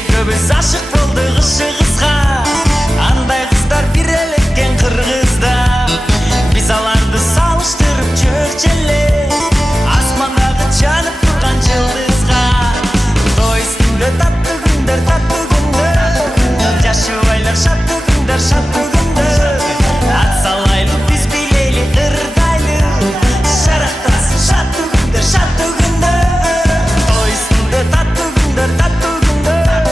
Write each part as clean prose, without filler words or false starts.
Ekköbüz aşık boldık ışığızga. Anday kızlar bir eleken Kırgızda. Biz alardı salıştırıp çörçele. Asmandağı canıp durgan yıldızga. Toy üstünde tatlı günler, tatlı günler. Yaşıvaylar şatlı günler, şatlı günler. Atsalaylı biz bileyli ırdaylı. Şaraqtasın şatlı günler, şatlı günler. Toy üstünde tatlı günler, tatlı günler.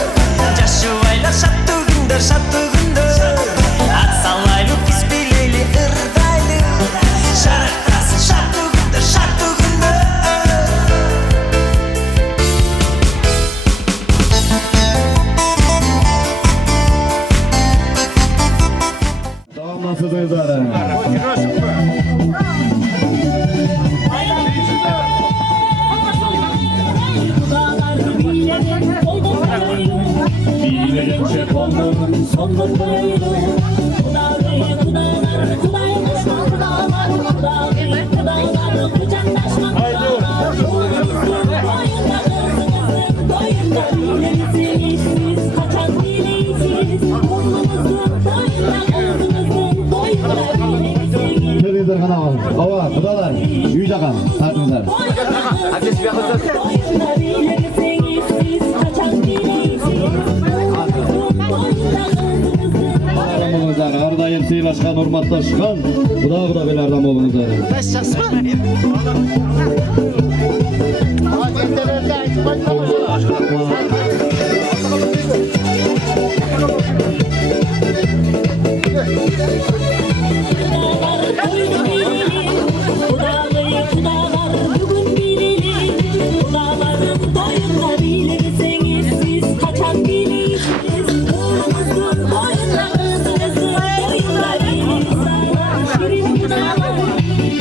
Yaşıvaylar şatlı günler, şatlı günler. Atsalaylı biz bileyli ırdaylı. Şaraqtasın şatlı günler, şatlı günler. Tamam nasılsınız ara? Kırgızlar kana alın. Ava, kudalar, yüycakan, tartınızlar. Olunuzlar, ardayım sıylaşkan, hurmatlaşkan, kuda belerden olunuzlar.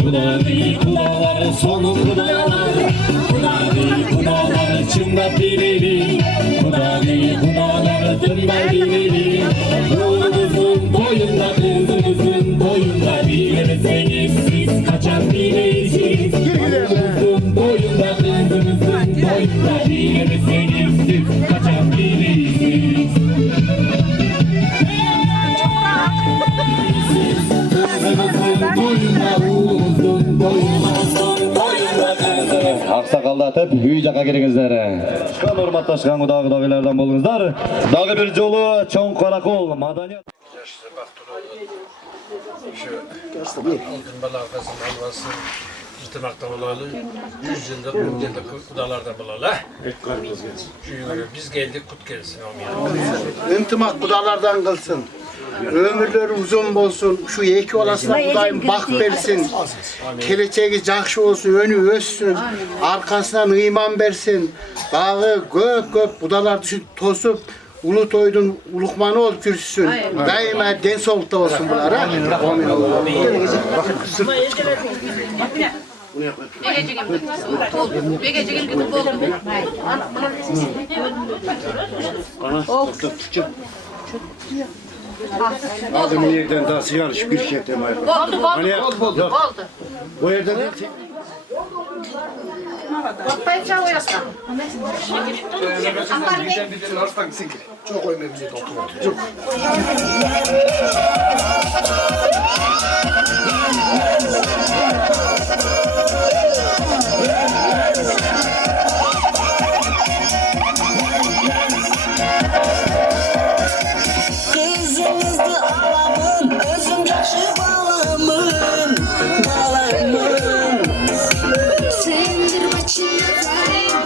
Kudalar, sonu kudalar, kudalar, çımdat bileli, kudalar, tırnar bileli, oğlunuzun boyunda, kızınızın boyunda, bilemezseniz siz kaçan bileysiz, oğlunuzun boyunda, kızınızın boyunda, bilemezseniz siz kaçan bileysiz. Aksakalda atıp üy jaka kelingizler. Şkan hurmatlaşkan kuda-kudagilerden bolуңуздар. Dagы bir jolu Çoң Karakol madaniyat. Şu altın balakasının alvası irtimakta olalı 100 yıllık, 1000 yıllık kudalardan bulalı. Biz geldik, kut gelsin olmayan. İntimak kudalardan kılsın. Ömürleri uzun bolsun. Şu iki olasına kudayım bak versin. Keleceği jakşı olsun, önü össün. Arkasından iman versin. Dağı köp kudalar düşün tosup ulu toydun ulukmanı olup kürsün. Daima den soğukta olsun bunlar. Amin. Ağzımın yerden daha sigara şükür şektem ayakta. Oldu. O yerden de... Bakmayın çay oyasına. Çok koymayın bize doktor. Kızınızdı alamın, özüm yaşı balımın, balımın. Sendir başına zalim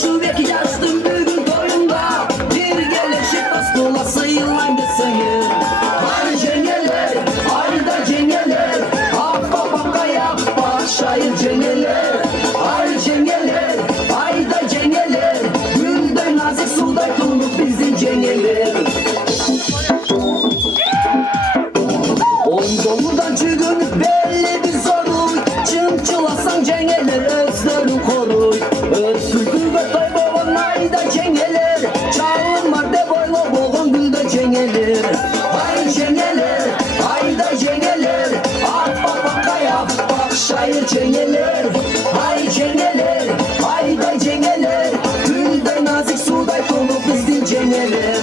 Şu belki yaştım bugün toyunda bir gelişip tas dolası yıllayım deseyim. Hani cengeler, ayda cengeler, happa baka yapma şair cengeler. Hani cengeler, ayda cengeler, gülden nazik suda tutup bizim cengeler. Doludan çıkınıp belli bir soruy Çımçılasan cengeler özlerini koruy Özgürlük ve kaybolan ayda cengeler Çağın var de boyla boğun gülde cengeler. Ay cengeler, ayda cengeler, arpa baka yap bak şair cengeler. Ay cengeler, ayda cengeler, gülde nazik suda dolu bizim cengeler.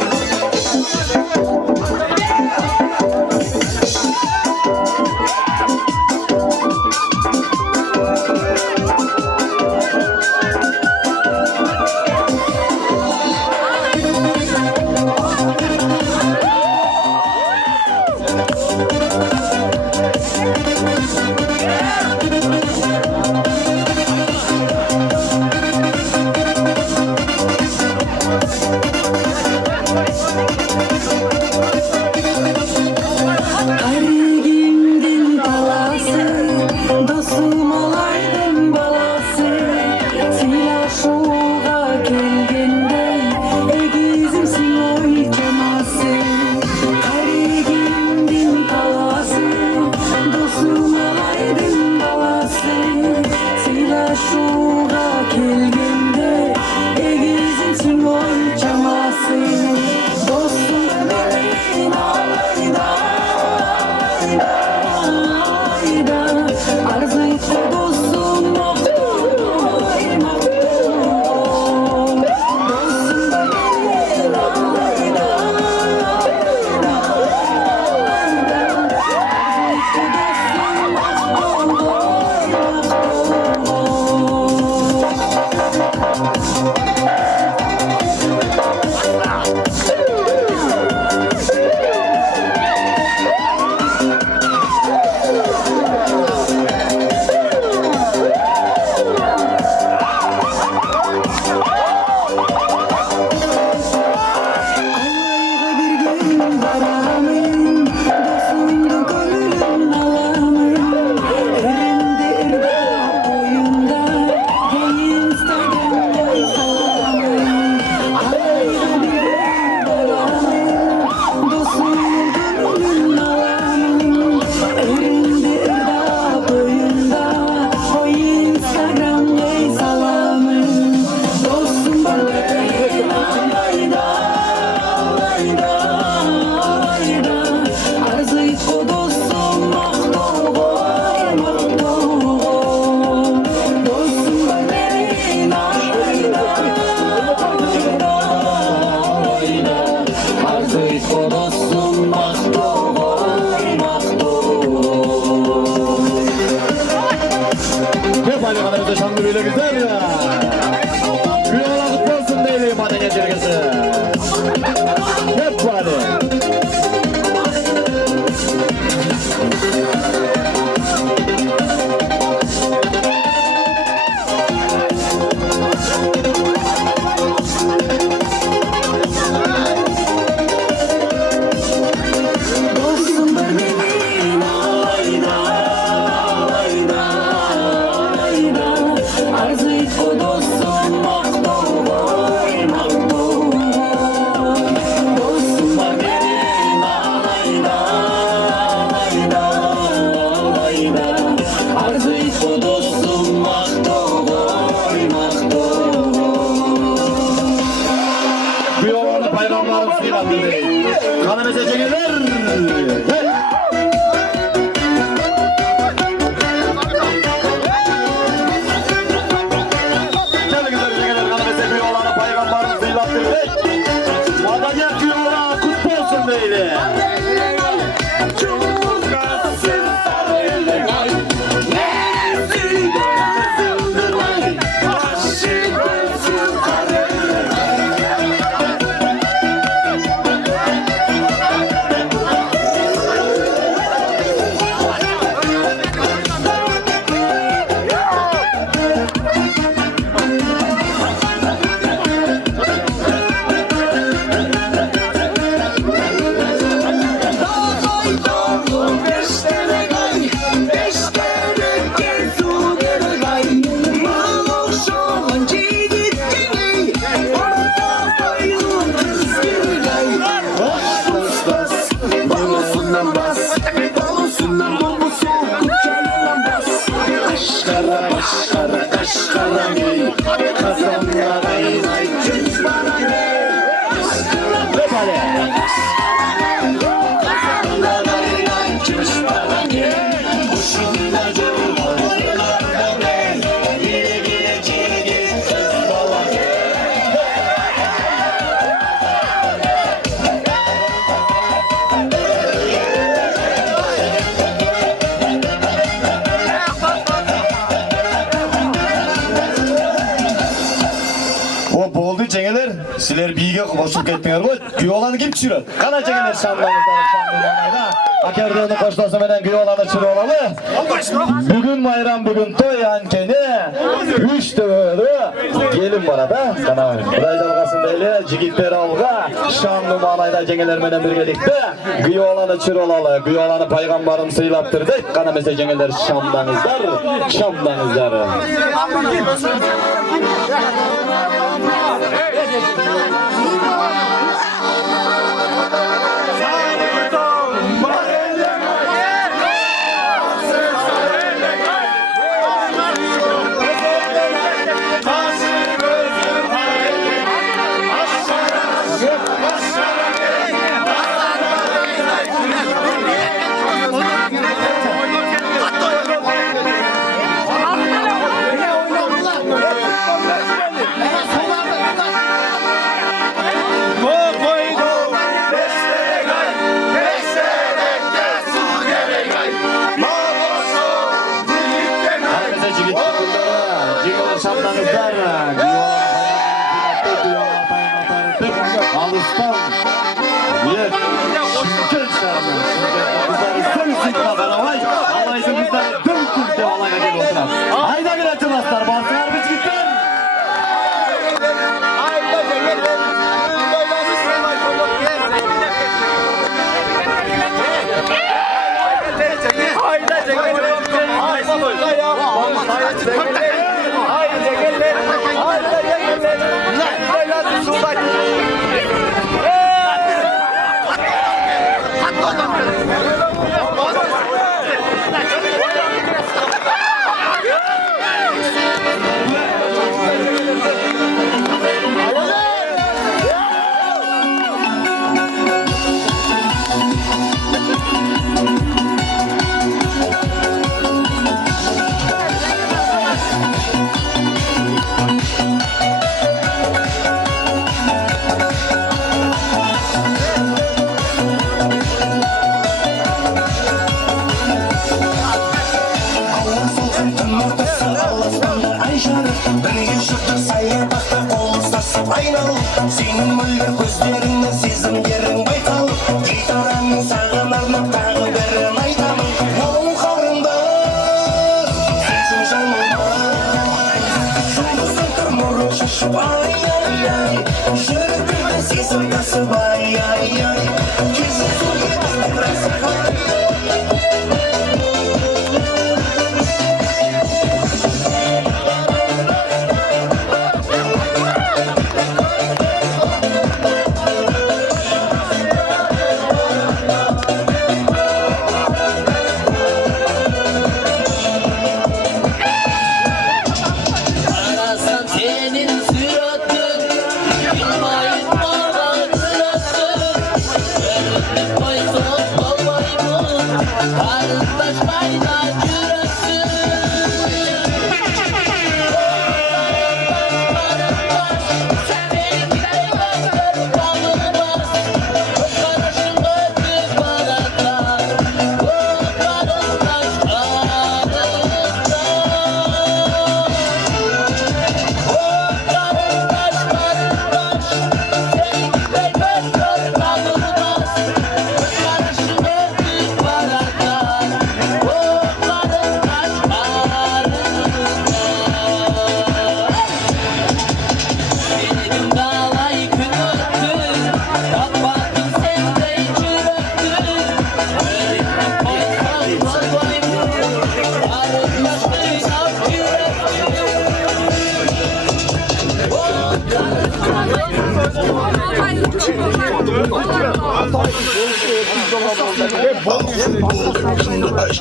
Arigimdin balası, dostum olaydım balası. Silaşuğa gelgende, egizimsin oy keması. Arigimdin balası, dostum olaydım balası. Silaşuğa gelgende, egizimsin oy keması. Dostum benim alayda. Şangırıyla güzel ya. Bir ola kutlu olsun değil madene cirgesi. Hep bari. Kanımıza çekilir. cengeler, sizler biyiga qo'shilib ketdinglar qo'y. Kuyovlarni kim tushiradi? Qana cengeler Şam'damızdan Şam'damızdan. Akerde'ni qo'shlasa bilan kuyovlarni tushirib oladi. Bugun bayram, bugun to'y ankeni. 3 to'yda gelin borada. Qana Xudoy dalg'asin deyli, jigitlar olg'a Şam'damayda cengeler bilan birgalikda kuyovlarni tushirib oladi. Kuyovlarni payg'ambarim siylabtirdik. Qana mesela cengeler Şam'damızlar, Şam'damızlar. Hayda gel açılaslar, basınlar biz gittin. Senin müller gözlerinden sezim yerin baytal. Gitaranın sağınarına tağı verin aytamın. Yolun karında sesin canımda. Şunu tırmırı şaşıp ay ay ay. Şırkırda sesim kasıp ay ay ay. Kesin su yedim rasa.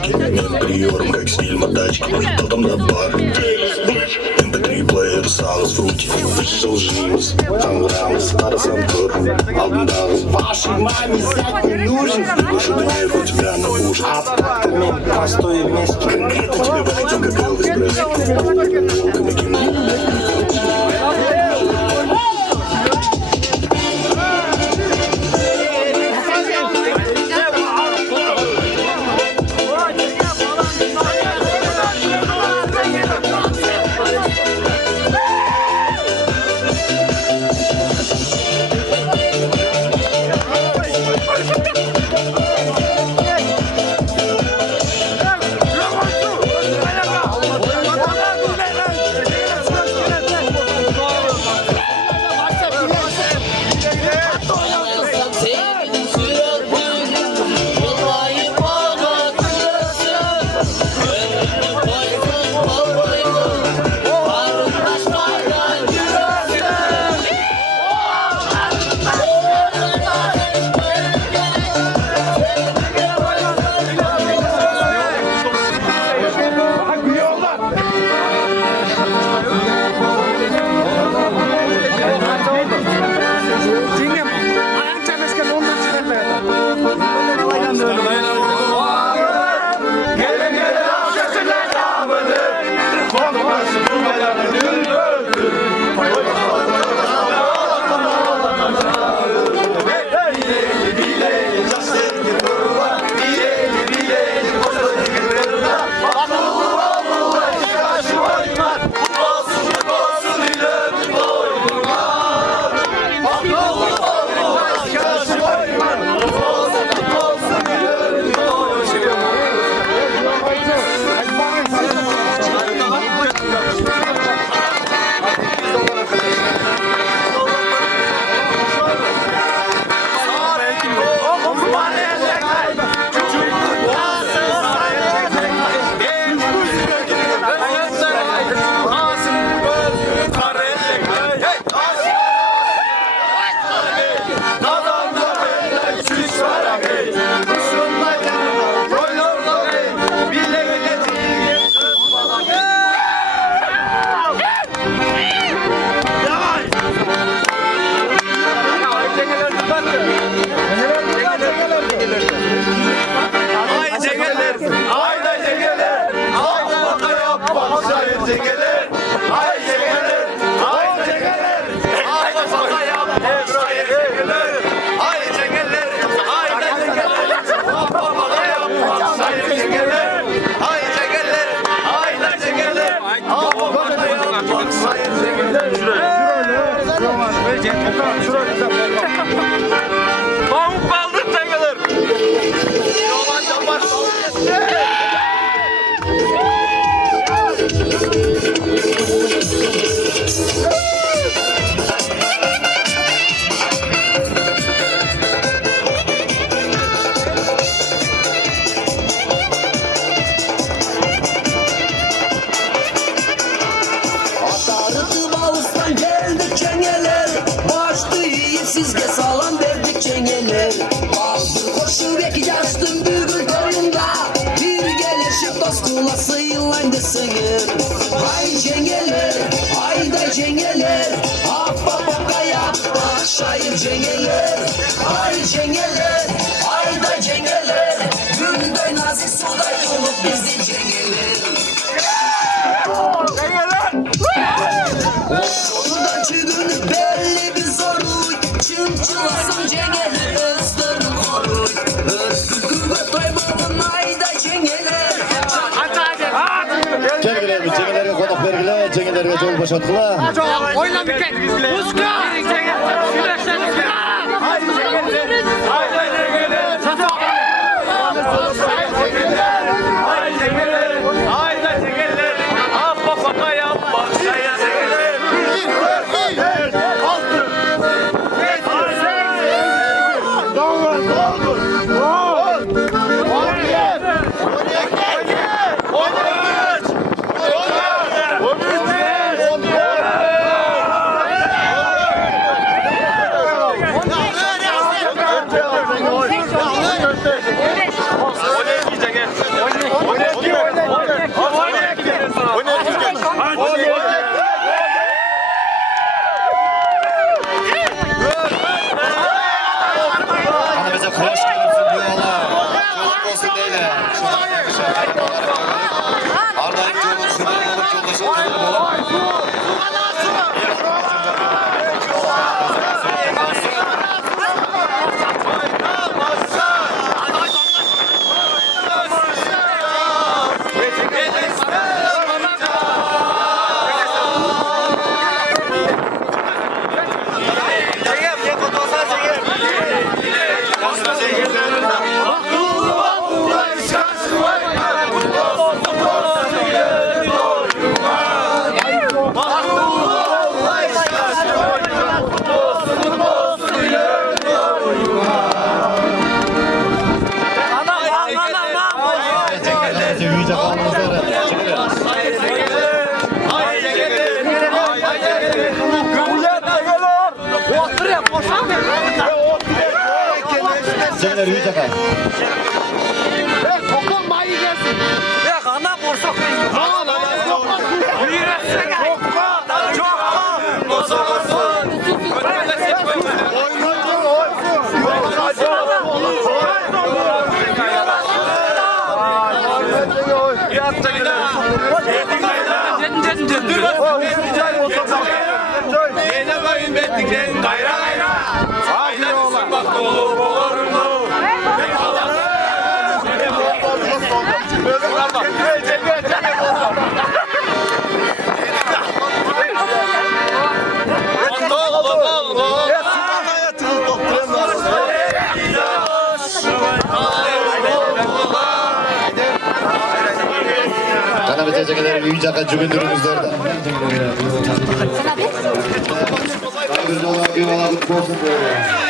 Мен приором, как стиль мотачки, потом на бар. MP3 плеер, салас, фрути, Солжимс, Танграмс, Парасантур, Алдындагыз. Вашей маме зять не нужен. Выше дверь, у тебя на уши. Апартамент простой вместе. Это тебе варить, как Элвис Пресли. Волга на кино. Pamuk kaldır tegeler. Atarıtı bağıstan geldik çengeler. Başlı yiyip sizge salam verdik çengeler. Baldır koşu veki yaştım bugün toyunda. Bir gelişip dostula sıyılandı sığır. Ay çengeler, ayda çengeler. Happa bakaya, akşayır çengeler. Ay çengeler, ayda çengeler. Günday nazik suday olup bizde çengeler. Oradan çıkın belli bir soruy. Çımçılasın çengeler özlerini koruy. Özgürlük ve toymalın ayda çengeler. Çengelerimiz, çengelerge konak vergile, çengelerge yol boşalttılar. Oyna bir kez. Muska. Hani bize hoş gelirsin diyorlar. Çoluk olsun değil. Ardayım çoluk şurada olur çoluk olur. Yiyecek almanızları. Çengeler yiyecek al. Kokon mayı gelsin. Ya ana borsak. Yürüsene. Kana bize çengeler yiyecek al cübündürümüzlerde. Bir dolar bir dolar olsun böyle.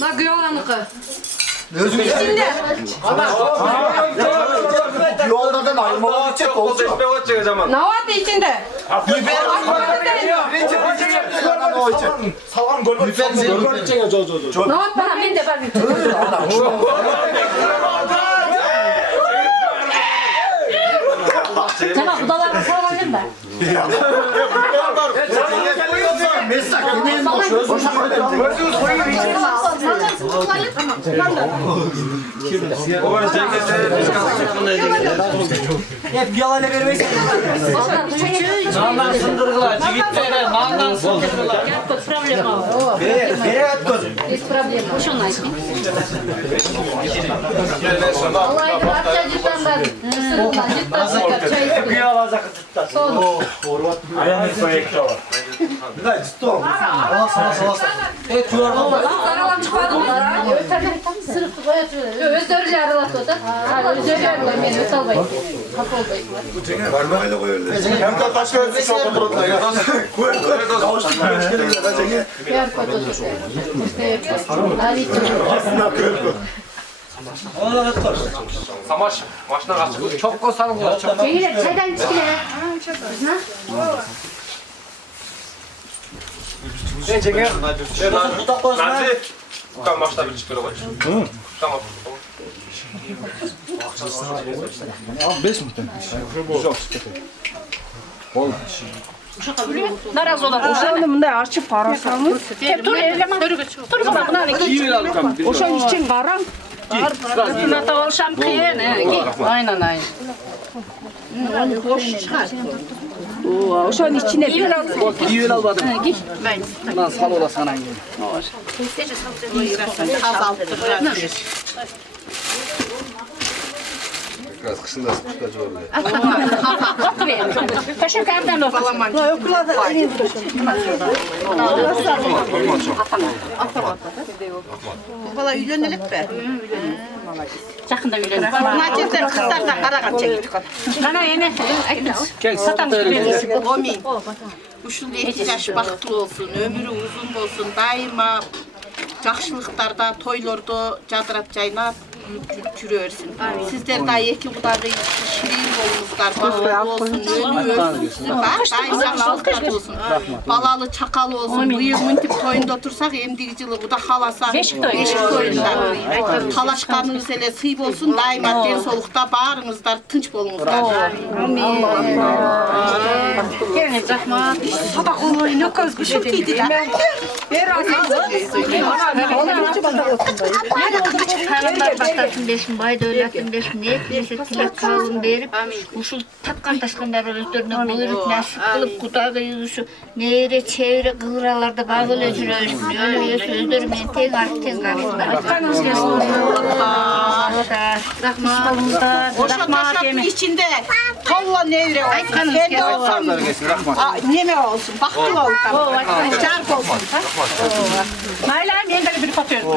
Na Gyolan'ı. Yollardan ayırmalar için olacak. Ne vardı içinde? Ne var bana ben de ben. Tamam kudalarını sormayın da. Hep yalan vermeyiz. Nandan sındırdılar. Cigitlere nandan sındırdılar. Problema var. Nereye attın? Без проблем. Ушон айтın. Vallahi de bakçacıdan da ısırıklar. Cidden çay Bir alaza kıtıklar. Sol. Ayağını koyekte var. Gayet ciddi ol. Evet, yuvarlan. Aralan çıkmadım. Sırıktı koyatıyor. Özleri aralatıyor da. Özleri aralatıyor. Beni öt almayın. Kapı olmayın. Hem de başka bir şey oturdular ya. Kavuşturma meşgulüyle de Cengi. Yer koydu. İşte yapıyor. Ali Ona da tutar. Samaş, maçına açık. Çok kosanım var. Cengiz çaydan içkile. Cengi. Tutak olsun ha. Bukan maçta bir çıkıyor. Tamam. Naraz olan. Oşanım da açıp parasanız. Dur evleme. Dur bana buna ne? İyi bir alkam. Oşan için karam. Buna da olsam kıyen. Aynen aynen. Oşan içine bir İyi bir almadım. Lan sal ola sana. Biraz kışında sıkıştırıcı oluyor. Teşekkürler olsun. Valla üylenelim be. Yakında üylenin. Naçizler kızlarsa karakat çektik. Bana yine. Satan Omi. Uşul 2 yaş baktlı olsun, ömrü uzun olsun, daima жақшылықтарда, тойларда жадырап жайнап жүре берсін. Сіздер да екі құдағи шірей болыңыздар, бақытты болсын, өнü өссін, дайым жақшылықтар болсын. Балалы, чақалы болсын. Биыл мынтип тойында тұрсақ, емдегі жылы құда қаласа бешік тойында. Қалашқаныңыз еле сый болсын, дайыма денсаулықта барыңыздар, тынч болыңыздар. Садақ олайын өкөз күші дейді. Hanımlar başlasın desin, bayda öylesin desin, ne etmese tilek kavun verip, uşul tatkan taşkanları özlerine buyurup nasip kılıp kudağı yüzüşü, neyre çevre kıvralarda bağlı jürörsün, öyle bir sözlerim en tek arasında. Atkanız gelsin. Rahmat içinde tavla nevre olsun, kendi olsun, neme olsun, baktı olsun, çarp olsun. Maylayım yengeli bir patıyorum.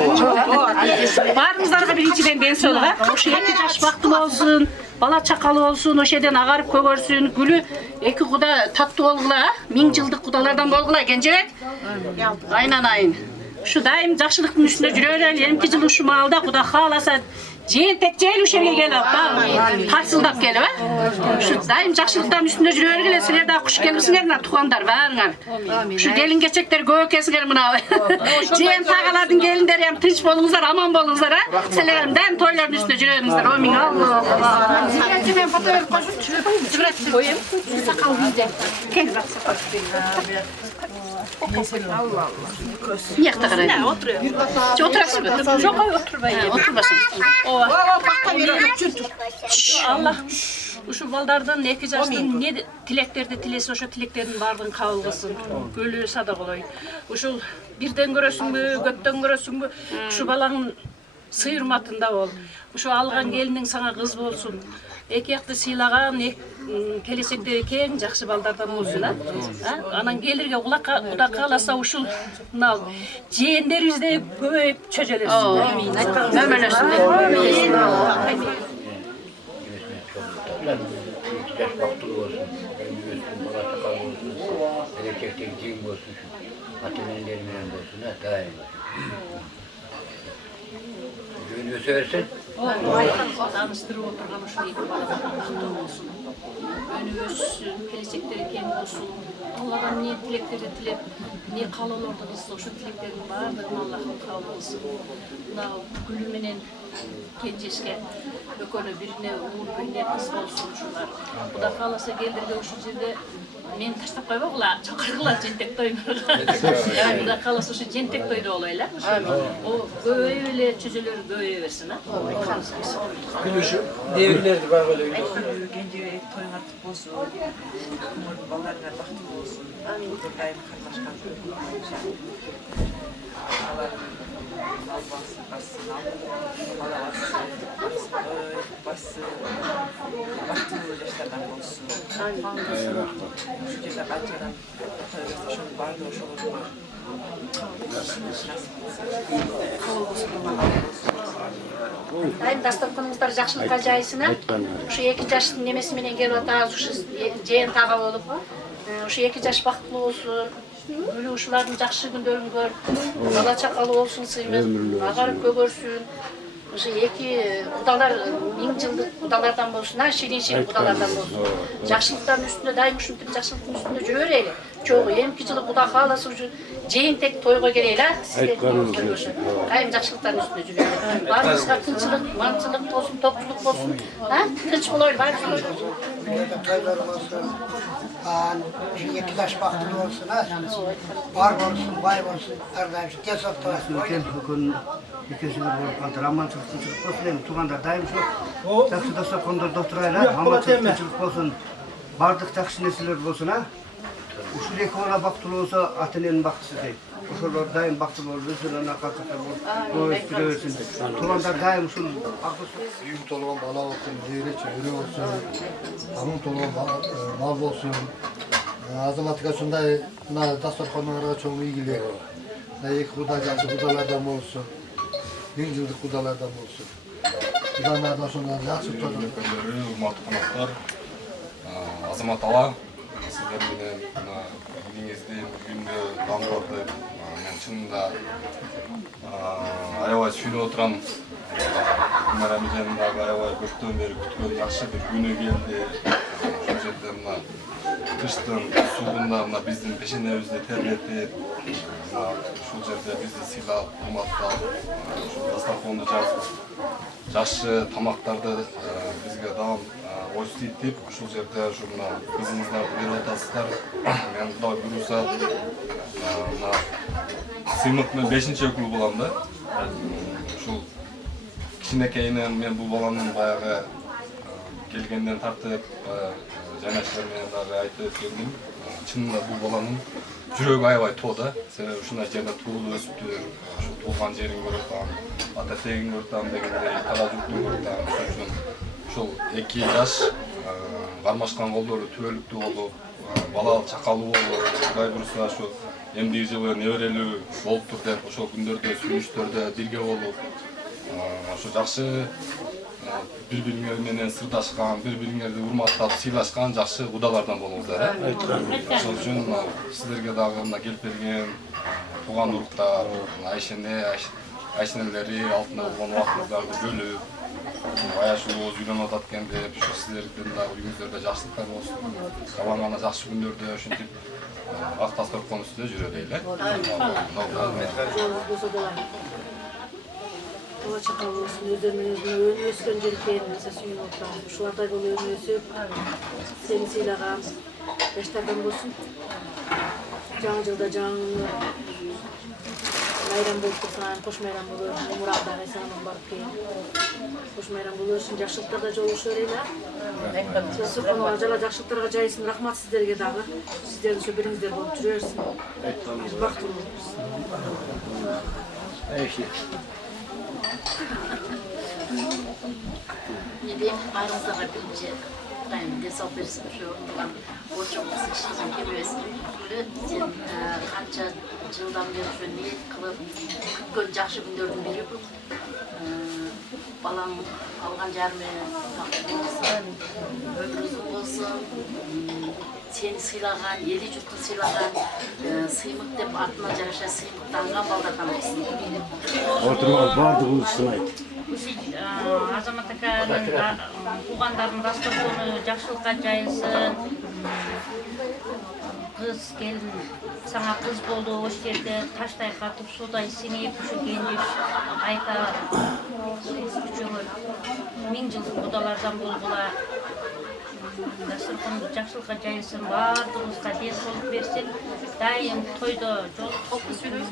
Varımızlarga bir içiden ben söyle. Şu 2 yaş vaktim olsun, bala çakalı olsun, o şeyden ağarıp kögörsün, gülü 2 kuda tatlı olgula, 1000 yıldık kudalardan bolgula, gençebek. Aynen ayın. Şu daim жақшылықтың üstünde жүрөөр, 2 yıl uşu malda kuda halasa tek jeyl uşerge gelip, tarsıldap gelip, şu daim жақшылықтың üstünde жүрөөр келе, sizler daha kuş gelipsiңер, tuğanlar varыңar. Şu gelin geçecekler göğekesiңер mına. Jeyn tağalardın gelinleri hem tınç bolunuzlar, aman bolunuzlar ha. Sizlerim daim toyların üstünde жүрөөрүңүздөр. Amin Allah. Ben fotoğraf koyup çürüttüm. Koyayım. Sakal bizde. Kendi bak sakal. Allah Allah. Niye kadar? Ne oturuyor? Oturasın mı? Çok otur bayım. Otur başım. Allah uşu baldardan 2 yaştan ne tileklerdi tilesi oşo tileklerin bardın kabul kılsın. Gölü sadak olayın. Uşul birden görösüңbü, köpten görösüңbü, uşu balanın sıyırmatında ol. Uşu algan gelinin sana kız bolsun. 2 yaқты сыйлаган келечекте кең жакшы балдардан болсун а. Анан келирге куда кааласа ушул мына жээнтерибизде көбөйүп чөжөлөсүн. Амин. Өмөлөсүн. Tanıştırıp oturgan uşul 2 baladan bактуу болсун. Önü өссүн, келечектери кең болсун. Алладан не тилектерди тилеп, не каалоолорду кылса, ошол тилектердин баардыгын Аллахым кабыл кылсын. Мына гүлү менен кенжешке экөөнө бирине уул, бирине кыз болсун ушулар. Куда кааласа келдирге ушул жерде мен таштап койбогула, чакыргыла жентек тоймурга. Куда кааласа ушу жентек тойду болойлу. О көбөйүп эле чөжөлөр көбөйө берсин, а. Gülüşü. Devirlerdi bak öyle. Genci toyun artık olsun, ballarına baktı olsun, daim kardeşler Allah bassın, Allah bassın, bassın, baktı yaşlardan olsun. Şu жерде кайчадан ошонун баардыгы ошого Дайым дастарханыңыздар жакшылыкка жайсын, ушу 2 жаштын немеси менен келип атабыз, ушу жээн тага болуп, ушу 2 жаш бактылуу болсун, гүлү ушулардын жакшы күндөрүн көрүп, бала чакалуу болсун, сыймык агарып көгөрсүн. Ушу 2 кудалар 1000 жылдык кудалардан болсун, ширин кудалардан болсун. Жакшылыктардын үстүндө дайым ушинтип жакшылыктын үстүндө жүрө берели. Чогуу эмки жылы Кудай кааласа ушу жээнтек тойго келели, сиздердин кайым жакшылыктардын үстүндө жүрөлү. Баарыбызга тынччылык, мантчылык болсун, топчулук болсун. Тынч болойлу, баарыбыз. Toylar olsun, 2 taş baktın olsun, var olsun, vay olsun, ardayım şu tez hafta olsun. Bugün ikisini bulup kaldır, aman çıkıp olsun, tuğanda dayım şu, taksı dostlar kondur doktorayla, aman çıkıp olsun, bardık taksı nesiler olsun ha. Uşul 2 ona baktılı olsa, atının baktısı değil. Uşullar dayım baktılı olsun, ona kalkısa bu üstüne versin. Tuğanda dayım şu, baktısı. Үйüm толған бала болсын, жері чөйрі болсын, тамың толған мал болсын. Азаматқа сондай мына дастарханыңарға чоң ийгилик. Мына 2 куда жақсы кудалардан болсын, 1000 жылдық кудалардан болсын. Кудалардан сондай жақсы тойдырып. Урматтуу коноктор, Азамат ала, сиздер менен үйүңүздүн күндө дамдырды. Мен чынында аябай сүйүнүп отурам. Мынарамижандагы аябай көптөн бери күткөн жакшы бир күнү келди. Ошол жерде мына кыштын суугунда мына биздин пешенебизди терлетип, ушул жерде бизди сыйлап, урматтап, ушул дастарханды жазып, жакшы тамактарды бизге дагы ойститип, ушул жерде ушу мына кызыңыздарды берип атасыздар. Мен Кудай буйруса, мына сыймык менен 5-өкүл болом да. Ушул кичинекейинен мен бул баланын баягы келгенден тартып, жанашырлар менен дагы айтып келдим. Чынында бул баланын жүрөгү аябай тоо да. Себеби ушундай жерде туулуп өсүптүр. Ушу туулган жерин көрүп атам, ата тегин көрүп атам дегендей, тара журтун көрүп атам. Ушул 2 жаш кармашкан колдору түбөлүктүү болуп, бала чакалуу болуп, Кудай буйруса ушу эмдиги жылы неберелүү болуптур деп, ошол күндөрдө сүйүнүчтөрдө бирге болуп, ошо жакшы бири-бириңер менен сырдашкан, бири-бириңерди урматтап, сыйлашкан жакшы кудалардан болуңуздар. Ошол үчүн сиздерге дагы мына келип берген тууган уруктар, Айшенелери алтында болгон убактыңыздарды бөлүп, аяшуулугубуз үйлөнүп атат экен деп, ушу сиздердин дагы үйүңүздөрдө жакшылыктар болсун. Калган гана жакшы күндөрдө ушинтип ак дастархан үстүндө жүрө дейли. Бала чакалуу болсун, өздөрүнүн өнү өскөн жер экен, мисалы сүйүнүп отурам. Ушулардай болуп өнү өсүп, сени сыйлаган жаштардан болсун. Жаңы жылда жаңы майрам болуп турсан, кош майрам болуп, умурада кайсанын барып келип, кош майрам болуп өсүн, жакшылыктарда жолугуша берели. Сукунова жала жакшылыктарга жайсын, рахмат сиздерге дагы. Сиздер ошо бириңиздер болуп жүрө берсин. Биз бактылуу болобуз. Ne diyeyim, ayrıntılara bilince dayım desal bersin, şu olan borçumuzun işimizin kemiyesi. Kança жылдан бeri şu niyet kılıp, күткөн жақшы күндөрдүн бири bu. Balam algan jarme olsun, ömrünüzün olsun, seni sıylagan, eli jurttu sıylagan, sıymık dep atına жараша сыймыктанган балдардан болсын. Отырған бардығын сынайды. Азамат аканын туугандардын дастарханы жакшылыкка жайылсын. Кыз келин саңа кыз болду, ош жерде таштай катып, суудай сиңип, ушу кенжиш кайта күчөңөр 1000 жылдык кудалардан болгула. Дастарханды жакшылыкка жайылсын, баардыгыбызга ден соолук берсин. Дайым тойдо жолугуп жүрөбүз.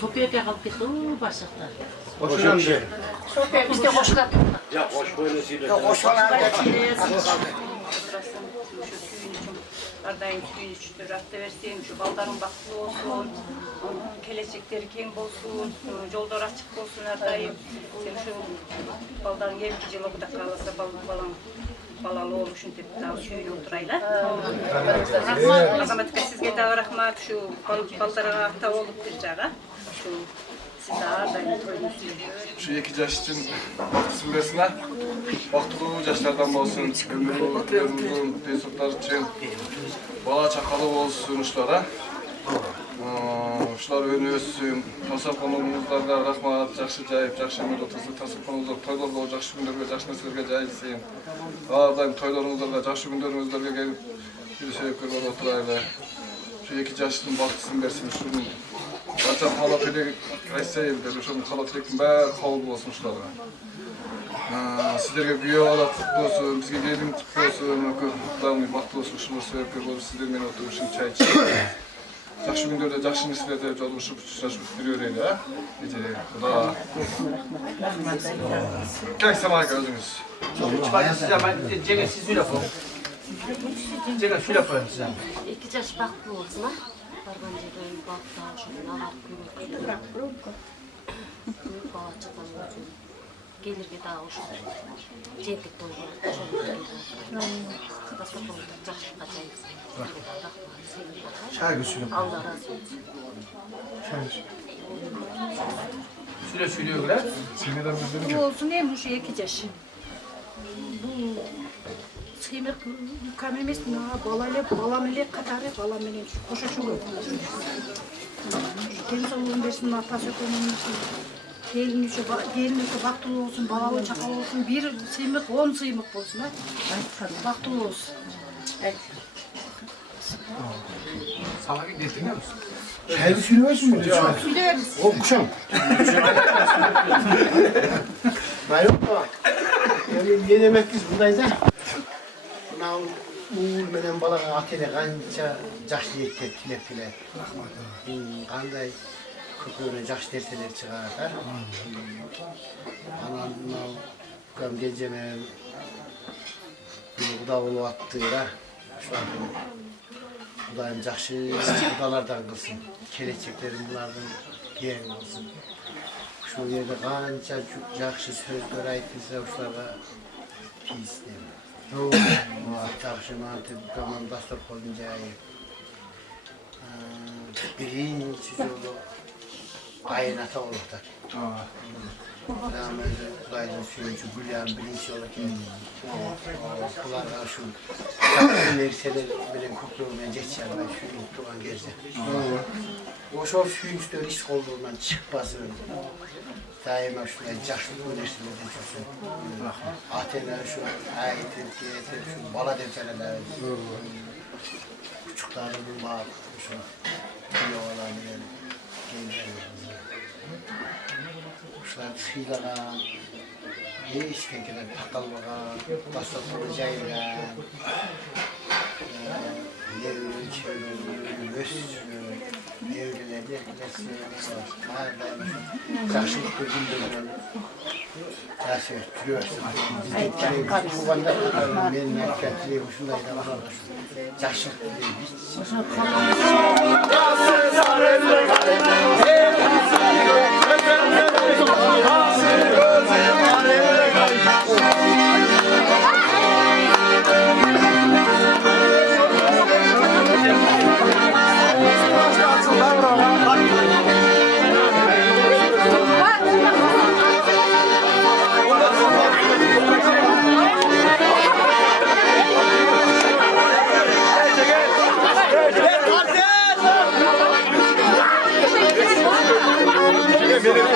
Sofiye'ye kalıp gitti, başlıkta. Ошол жер. София бизге кошулат. Жак, ошпойну сийлеп. Ардайым сүйүнүчтөр атта берсин, ушу балдарың бактылуу болсун, келечектери кең болсун, жолдор ачык болсун ардайым. Сен ушу балдарың эмки жылы Кудай кааласа балаң balalı olmuşsun dep daha söylüp oturaylar. Azamat sizge de rahmat şu baldara ata olup dirjaga. Şu siz ağırdan koymuşsunuz. Şu 2 yaş için sizgesine vaktılı yaşlardan olsun, ömrü uzun pesutlar için bala çakalı olsun uşlara. Uşlar önü össün, tasarkonumuzlarga rahmat, жақсы жайып, жақсы өмір отырсын, tasarkonumuzlar toylorga, жақсы күндөргө, жақсы нерселерге жайылсын. Ардайым тойлоруңуздарга, жақсы күндөрүңүздөргө келип, жүрүшүп көрүп отурайлы. Şu 2 yaşın baktısını versin, şunun barcha kala tilek Rossiya elleri, şunun kala tilekin bari kabul olsun uşlarga. Sizlerge güya alat kutlu olsun, bizge gelin kutlu olsun, kutlarını baktı olsun, şunu sevip görüp sizlerмен oturuşun çay içip. Жақсы күндерде жақсы нәрселерде жолығышып ұшырасып жүрер еді, Құда. Как сама өзіңіз? 제가 시술해 봐. 제가 술해 봐요, 진짜. 2 yaş baktı olsun ha. Barban жерден бакта ошондон агап көрөт. Бала чакан болсун. Келирге дагы ошо. Жетик тойго ошондо. Дастарханды жакшылыкка жайылсын. Çay götürüyorum. Allah razı olsun. Söylüyor lan. Seneden bizden Bu olsun hem şu 2 yaş. Bu Semek yukam emes balam ele katары balam ele ошо чугу. Темсолун берсин атасы көмүнүн келин үчү бактылуу болсун, балалы чакалы болсун, 1 сыймык 10 сыймык болсун, бактылуу болсун. Sana bir getirmiyor musun? Çay sürüyorsun mu? Süleriz. O kuşam. Ben yok da. Yani ne demek biz buradayız ha? Buna uğur menen balaga atele kanca жақсы еттеп tilep bile. Qanday köküne жақсы derseler çıkar da. Anan ukam geleceğime Kuda olup attığıyla Kudayım жақсы kudalardan kılsın. Keleceklerin bunlardan yeğen olsun. Şu yerde kanca жақсы sözler aytılsa uşlarga pis deme. Жақсы mantep kaman dasturxonun jayı. Birinci yolu ayın ata oluklar. Rahmetli Kuday'ın suyuncu Gülyan birinci yolu geldi. Bunlarga şu жақсы nerseler bilen kokluğundan geçeceğim ben şu tuğan gezeceğim. Oşo suyunçlar iş kolduğundan çıkmasın. Daima şuna жақсылық нәрселерден жүрсін. Атена şu ayetip, şu bala defterler, küçüklerin var, şu yoğalarının gençlerimiz. Şunlar tıylagan, hiç kendiler takalmagan, taslatmalı cayılan, ne ürün çevirilir, ösüzlür, evliler, sevgiler, жақсылық көргендермен тәсір түресін. Біздің туғанда менің айтқан тілегім ушундай да бар. Жақсылық Benim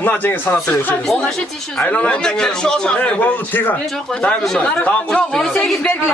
나중에 산업들 요새. 아이러나 땡겨. 네, 뭐 티가. 다음에 다 18 belgili.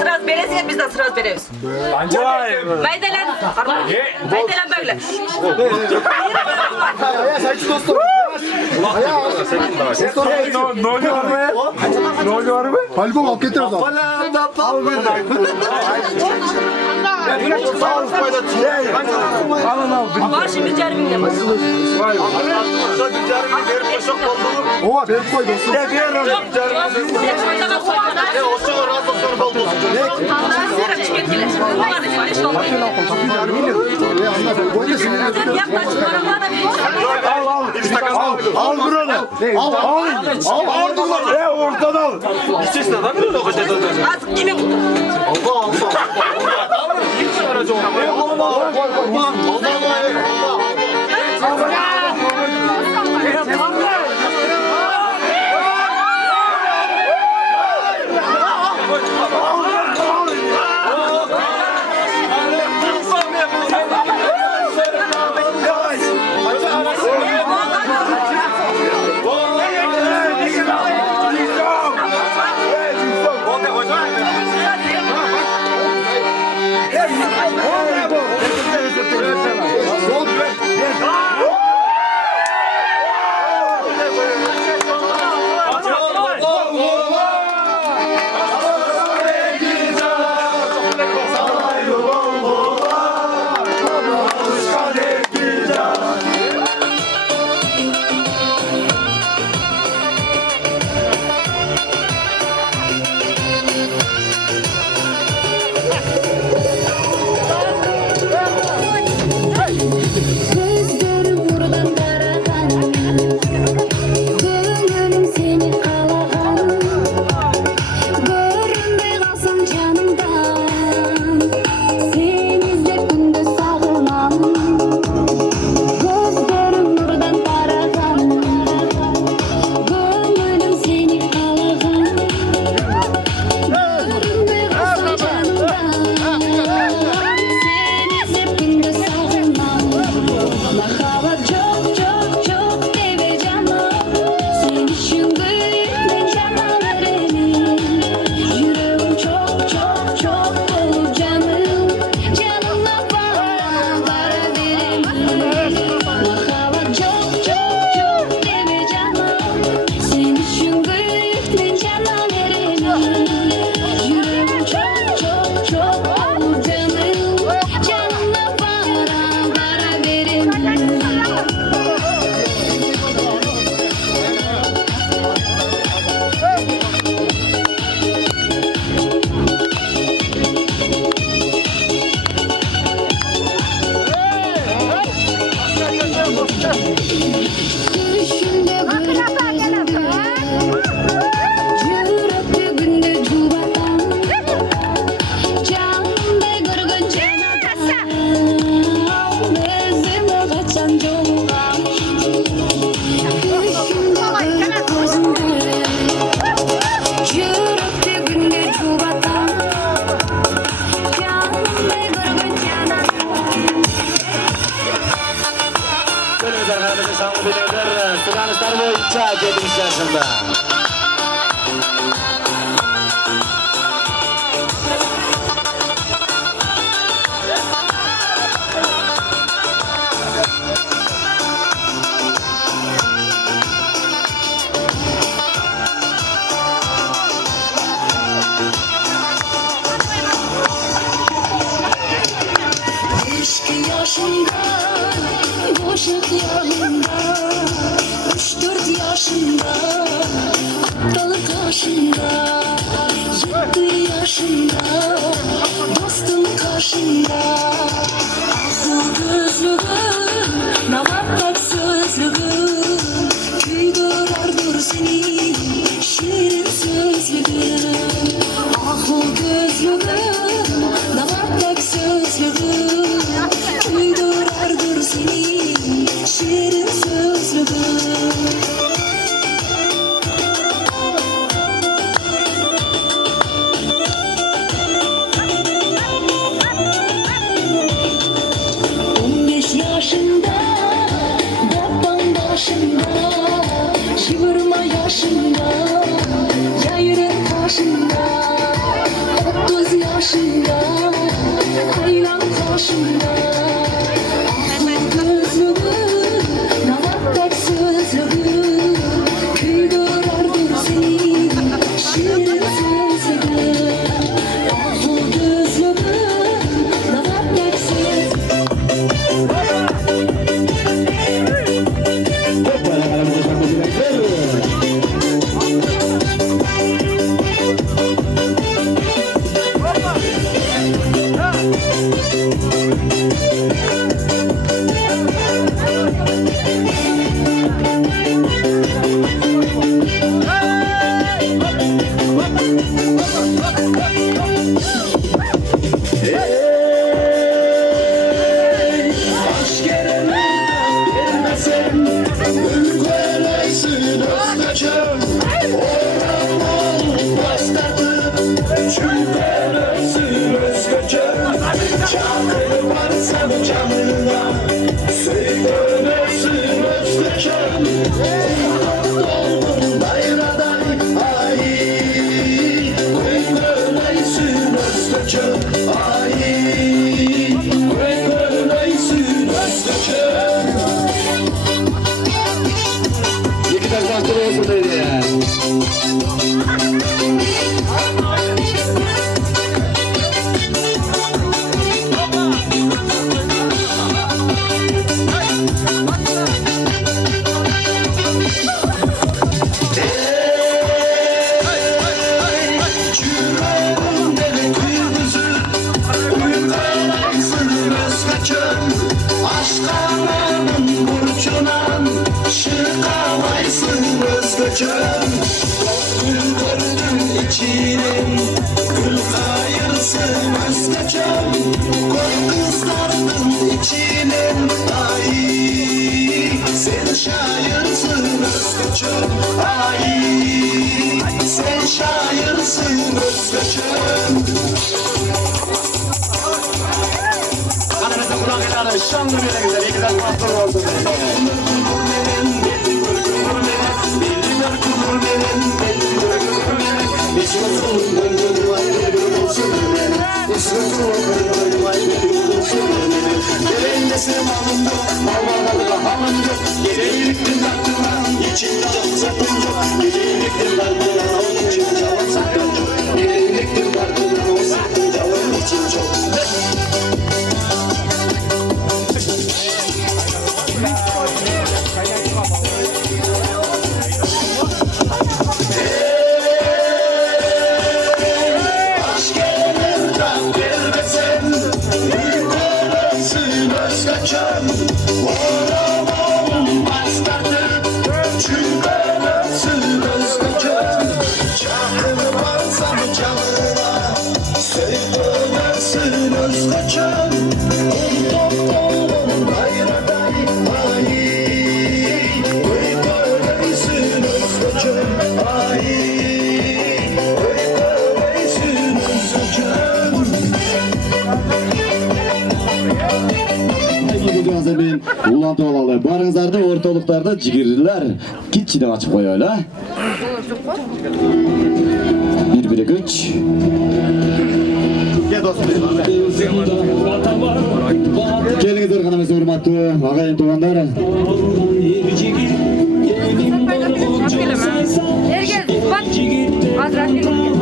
Sıraz beresiye biz de sıraz bereriz. Maydalan. Maydalan böyle. Ne oluyor mu? Palgo hak getir o zaman. Var şimdi carbinde. Oha ben koy dostum. Yaklaşık bana da bir Sıranışlar boyunca gelmişler şimdi. Yaşında, boşluk yanında, 3-4 yaşında, aptalık karşında, 7 yaşında, dostum karşında. Akıl gözlüğüm, namatak sözlüğüm, kuydulardır seni, şirin sözlüğüm. Akıl gözlüğüm, namatak sözlüğüm, uydurardır seni şirin sözlüğüm. Yaşında, babam başında, şıvırma yaşında, yayırın karşında, 30 yaşında, aylan karşında. Akıl gözlüğüm, namatak sözlüğüm, kuydulardır seni, şirin sözlüğüm. Akıl gözlüğüm, namatak sözlüğüm. Hoppa! özgöçüm Oramol başlatıp Çüvelersin özgöçüm Çakır varsa canına Söylenersin özgöçüm Dolgun bayraday ay Söylenersin özgöçüm ay Söylenersin özgöçüm Yıkıdak baktır olsun dedi ya. Aşkanın burcunan şıkavaysın özgöçüm Gül gördün içinin gül kayırsın özgöçüm Koy kızlardın içinin ay Sen şayirsın özgöçüm ay Sen şayirsın özgöçüm Kanınızı kulağıyla şanlı bir güzel, iyi güzel mahsul olsun. Ulantı olalı. Barınızlarda ortalıklarda cigirliler. Kitçini açıp koy öyle. 1-1-3. Gelingizler kanımız hürmetli ağayın tuğanlar. Ergen, bak. Azra gelin.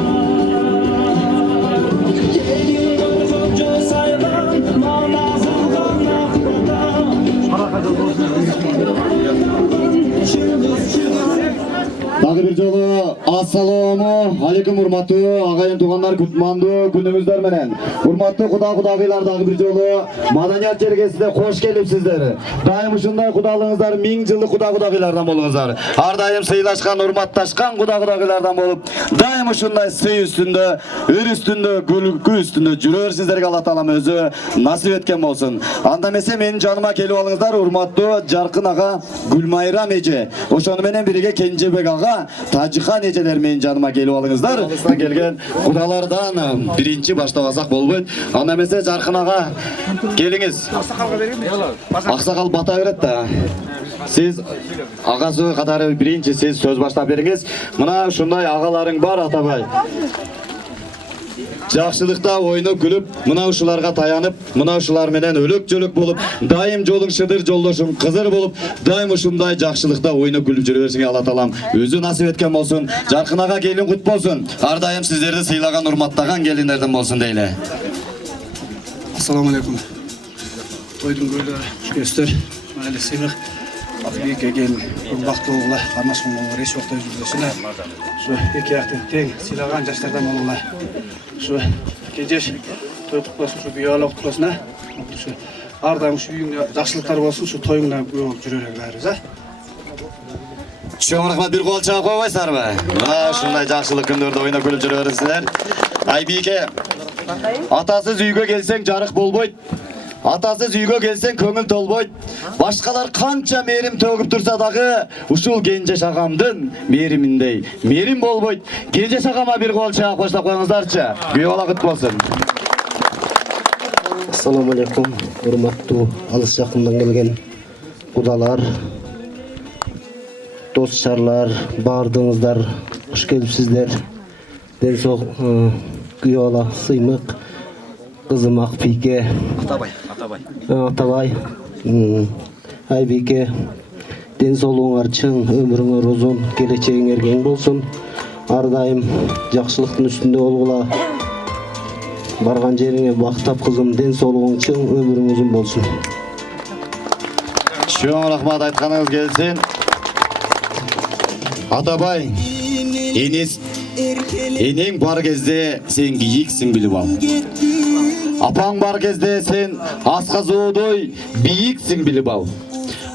Dagı bir jolu assalamu aleykum hurmatlı ağayın tuğanlar kutmandı günümüzler menen. Hurmatlı kudagıylar dagı bir jolu madaniyat jergesinde hoş gelipsizler. Daim uşunday kudalığınızlar ming жылдык kudagıylardan bolуңуздар. Har daim sıylaşkan, hurmattaşkan kudagıylardan bolup daim uşunday sый üstünde, ür üstünde, gülgü üstünde жүрөр sizlerge Allah Taalam özü nasip etken bolsun. Anda emесе menin janıma kelip alыңыздар hurmatlı Жаркын ага, Gülmayram эже. Ошону менен бирге Кенжебек ага, Тажихан эжелер менин жаныма келип алыңыздар. Алыстан келген кудалардан биринчи баштап алсак болбойт. Анда эмесе Жаркын ага келиңиz. Аксакал бата берет да. Siz агасы катары биринчи siz сөз баштап бериңиz. Мына ушундай агаларың бар Атабай. Жақшылықта ойнап күліп, мына ушуларга таянып, мына ушулар менен өлөк жөлөк болуп, дайым жолуң шыдыр жолдошуң кызыр болуп, дайым ушундай жақшылықта ойнап күлүп жүрө берсиңер Алла Таалам өзү насип эткен болсун. Жаркын ага келин кут болсун. Ар дайым сиздерди сыйлаган, урматтаган келиндерден болсун дейле. Assalamu alaikum. Toydun böyle şükürler. Mahalle sıyık. Akıllıya gelin. Baktı oğullar. Karmaşkın oğullar. Hiç vakti üzüldüsüne. Şu iki ayakta ten silahgan yaşlardan oğullar. Şu gece toy kutlasın. Şu bir yağla kutlasın. Şu ardam şu uyumda жақсылықтар olsun. Şu toyumda жүрerek veririz. Чоң рахмат, бир кол чаап койбойсуздарбы? Ушундай жакшылык күндөрдө ойноп күлүп жүрө бересиздер. Айбике, атасыз үйгө келсең жарык болбойт. Atasız үйgө келсең көңүл толбойт. Башкалар канча мээрим төгүп турса дагы, ушул Кенжеш агамдын мээриминдей мээрим болбойт. Кенжеш агама бир кол чаак коштоп коюңуздарчы. Күйөө бала кут болсун. Assalamu alaikum, урматтуу алыс жакындан келген кудалар, достарлар, бардыңыздар, куш келипсиздер. Ден соң күйөө бала Сыймык, кызым Акбике, Атабай, Айбике, ден соолугуңар чың, өмүрүңөр узун, келечегиңер кең болсун. Ар дайым жакшылыктын үстүндө болгула. Барган жериңе бактап кызым, ден соолугуң чың, өмүрүң узун болсун. Чоң рахмат айтканыңыз келсин. Атабай, энең бар кезде сен кийиксиң билип ал. Апаң бар кезде сен асказоодой бийиксиң билип ал.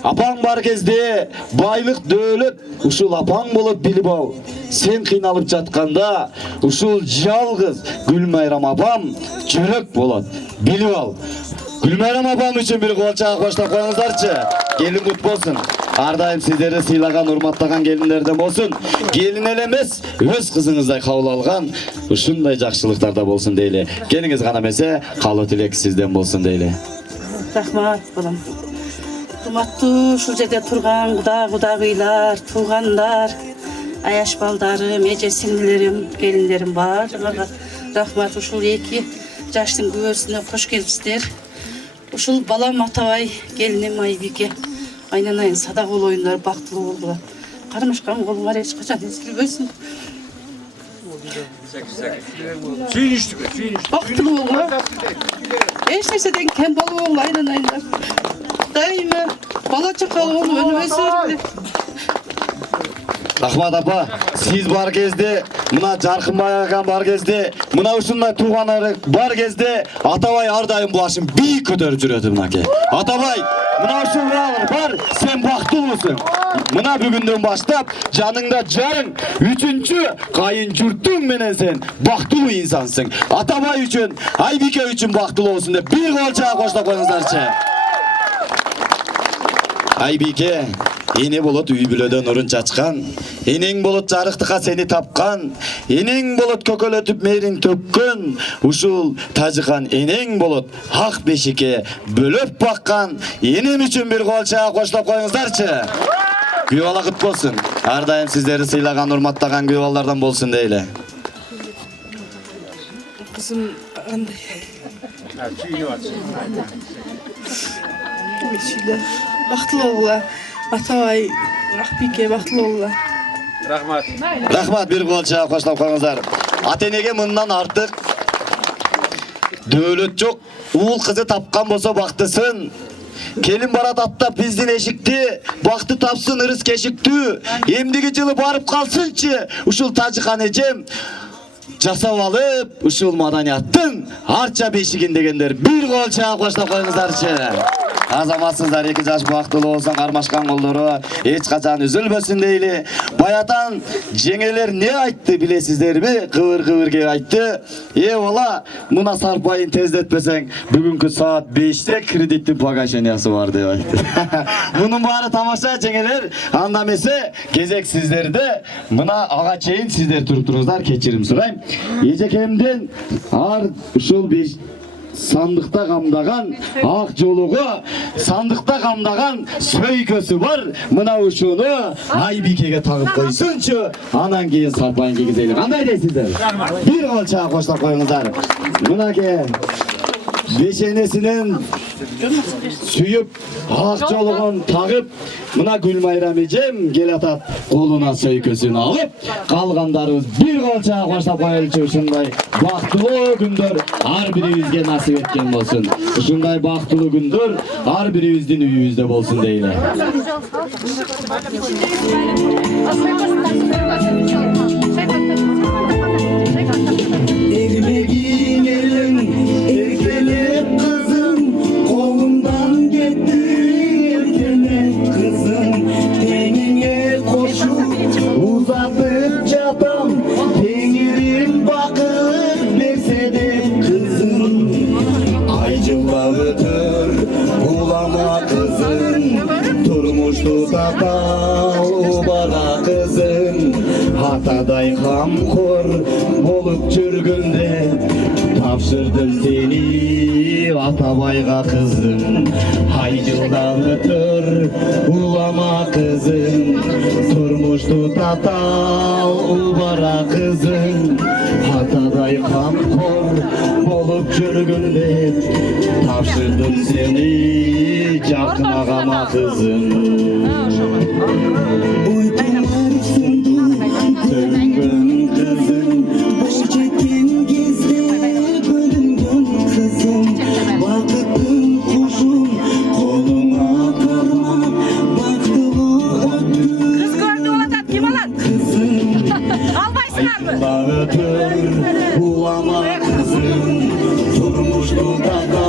Апаң бар кезде байлык дөөлөт ушул апаң болот билип ал. Сен кыйналып жатканда ушул жалгыз Гүлмайрам апам жүрөк болот билип ал. Гүлмайрам апам үчүн бир кол чаак коштоп коюңуздарчы. Келин кут болсун. Ар дайым сиздерди сыйлаган, урматтаган келиндерден болсун. Келин эле эмес, өз кызыңыздай кабыл алган ушундай жакшылыктарда болсун дейли. Келиңиз гана эмесе, каалоо тилек сизден болсун дейли. Рахмат балам. Урматтуу ушул жерде турган кудагыйлар, туугандар, аяш балдарым, эже сиңдилерим, келиндерим баарыңарга рахмат. Ушул 2 жаштын күбөсүнө кош келипсиздер. Ушул балам Атабай, келиним Айбике, айнанайын сада кол оюндар бактылуу болгула. Кармашкан колуңар эч качан эзилбесин. Бактылуу болгула. Эч нерседен кем болбогула, айнанайындар. Дайыма бала чакалуу болуп өнүбөсүңөр. Рахмат апа, сиз бар кезде, мына Жаркынбай агам бар кезде, мына ушундай туугандар бар кезде, Атабай ар дайым башын бийик көтөрүп жүрөт мынаке. Атабай, мына ушул бар, сен бактылуусуң. Мына бүгүндөн баштап жаныңда жарың, 3-чү кайын журтуң менен сен бактылуу инсансың. Атабай үчүн, Айбике үчүн бактылуу болсун деп бир кол чаак коштоп коюңуздарчы. Айбике, эне болот үй бүлөдө нурун чачкан, энең болот жарыктыкка сени тапкан, энең болот көкөлөтүп мээрин төккөн, ушул тажыкан энең болот ак бешикке бөлөп баккан, энем үчүн бир кол чаак коштоп коюңуздарчы. Күйөө бала кут болсун. Ар дайым сиздерди сыйлаган, урматтаган күйөө балдардан болсун дейли. Кызым андай. Бактылуу болгула. Атабай, Акбике бактылуу болгула. Рахмат, бир кол чаак коштоп коюңуздар. Ата-энеге мындан артык дөөлөт жок. Уул кызы тапкан болсо бактысын. Келин барат аттап биздин эшикти, бакты тапсын ырыс кешиктүү. Эмдиги жылы барып калсынчы. Ушул тажыкан эжем жасап алып, ушул маданияттын арча бешигин дегендер бир кол чаак коштоп коюңуздарчы. Азаматсыздар, 2 жаш бактылуу болсоң, кармашкан колдору эч качан үзүлбөсүн дейли. Баятан жеңелер не айтты билесиздерби? Кыбыр-кыбыр кеп айтты. Бала, мына сарпайын тездетпесең, бүгүнкү саат 5-те кредиттин погашениясы бар деп айтты. Мунун баары тамаша жеңелер. Анда эмесе кезек сиздерде. Мына ага чейин сиздер туруп туруңуздар, кечирим сурайм. Эжекемден ар ушул 5 сандыкта камдаган ак жолугу, сандыкта камдаган сөйкөсү бар. Мына ушуну Айбикеге тагып койсунчу, анан кийин сарпайын кийгизели. Кандай дейсиздер? Бир кол чаак коштоп коюңуздар. Мынаке бешенесинен сүйүп, ак жолугун тагып, мына Гүлмайрам эжем келатат, колуна сөйкөсүн алып, калгандарыбыз бир кол чаак коштоп коелучу. Ушундай бактылуу күндөр ар бирибизге насип эткен болсун. Ушундай бактылуу күндөр ар бирибиздин үйүбүздө болсун дейли. Ermegin elin, erkelep kızım, kolumdan gettin erkelep kızım. Tenine koşup uzatıp jatam, tengirim bakır verse de kızım. Ay cıvabıdır tatal ubara kızım Ataday kamkor bolup жүрgünde Tapşırdım seni Atabayga kızım Haycıldan ötür ulama kızım Turmuştu tatal ubara kızım Ataday kamkor bolup жүрgünde Tapşırdım seni Jakın ağama kızım Döngün kızım Boş çeken gezde bölüngün kızım Bakıttın kuşum koluma karma Baktığı öptü Kız gördü olacak kim alan? Kızım Albaysınlar mı? ötür bulama kızım Durmuştu dada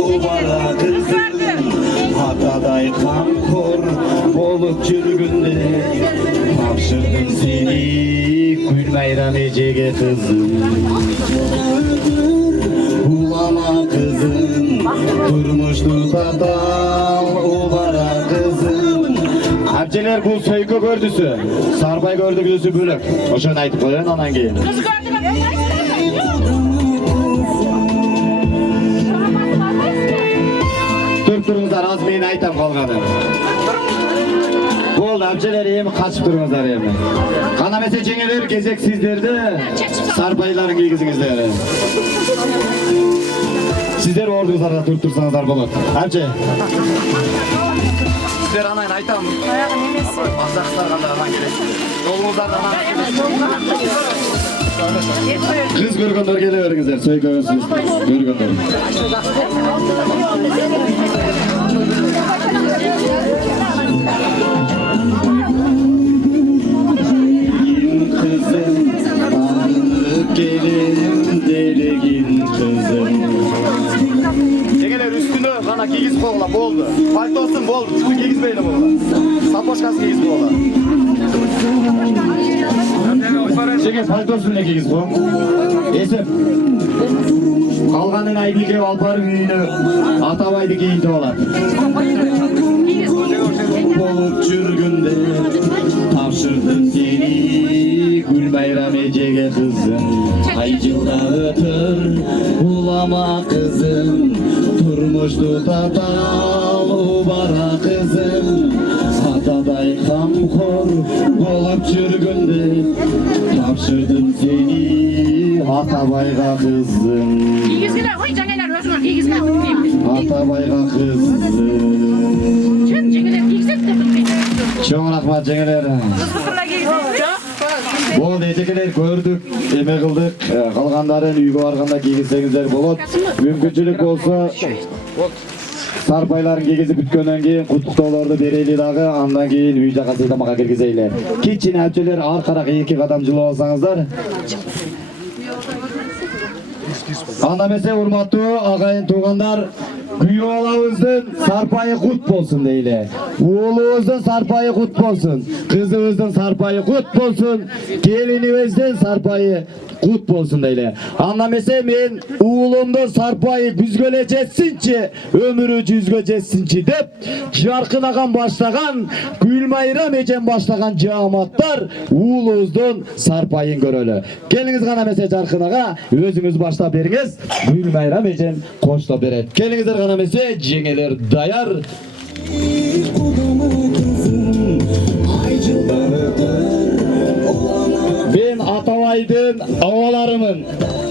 ubara kızım Hataday kankor bolup жүрgünde Tapşırdım seni Gül bayram ecege kızım Bulama kızım Durmuştu dada ubara kızım Abceler bu söykü gördüsü Sarbay gördü gözü bölük Oşan aytıp koyun anan keyin Kız gördü mü? Turturuңuzдар аз мен айтам калганын. Болды абжелер эми качып туруңуздар эми. Кана эмесе жеңелер кезек сиздерди сарбайларын кийгизиңиздер. Сиздер ордуңуздарда туруп турсаңыздар болот. Абже. Сиздер анан айтам. Аягы немеси? Казакстанга анан келесиздер. Жолуңуздарда анан Kız görgünler gele verіңіздер, сөйгөнсүз görgünler. Kızım, anlık gelin delegin kızım. Tegeler üstünü kana kiygiz koğla boldu. Paltosun boldu, üstü kiygiz beyle boğla. Sapoşkası kiygiz boğla. Çekin paltosun ne kiygiz boğla. Esip. Kalganın aydike alparın üyünü Atabaydı kiyinti olar. Bolup жүрgünde Tapşırdım seni Gül bayram ecege kızım Haycılda ötür Bulama kızım Turmuştu tatal ubara kızım Ataday kamkor Bolup жүрgünde Tapşırdım seni Atabayga kızım Kiyizgiler, oy cangeler özgür kiyizgiler. Atabayga kızım Çın cengeler kiyizgiler de bilmeyin. Çoğun rahmat cengeler. Kızgısında kiyizgiler. Bol ecekler gördük, eme kıldık. Kalganların uygu barganda kiygirsеңиздер болот. Mümkünçülük bolsa Sarpayların kiygizi bütkөндөн кийин куттуктоолорду берели дагы, андан кийин үй жака сыйдамага киргизейлер. Кичине әпчелер аркараак 2 кадам жылып алсаңыздар. Анда эмесе урматтуу агайын туугандар, күйөө балабыздын сарпайы кут болсун дейле. Уулубуздун сарпайы кут болсун, кызыбыздын сарпайы кут болсун, келинибиздин сарпайы кут болсун дейле. Анда эмесе мен уулумдун сарпайы күзгө жетсинчи, өмүрү жүзгө жетсинчи деп жаркын агам баштаган, Гүлмайрам эжем баштаган жааматтар уулубуздун сарпайын көрөлү. Келиңиз гана эмесе жаркын ага, өзүңүз баштап бериңиz. Gülmayram эжем коштоп берет. Келиңиздер гана эмесе жеңелер даяр. Ben Atabay'dın avalarımın,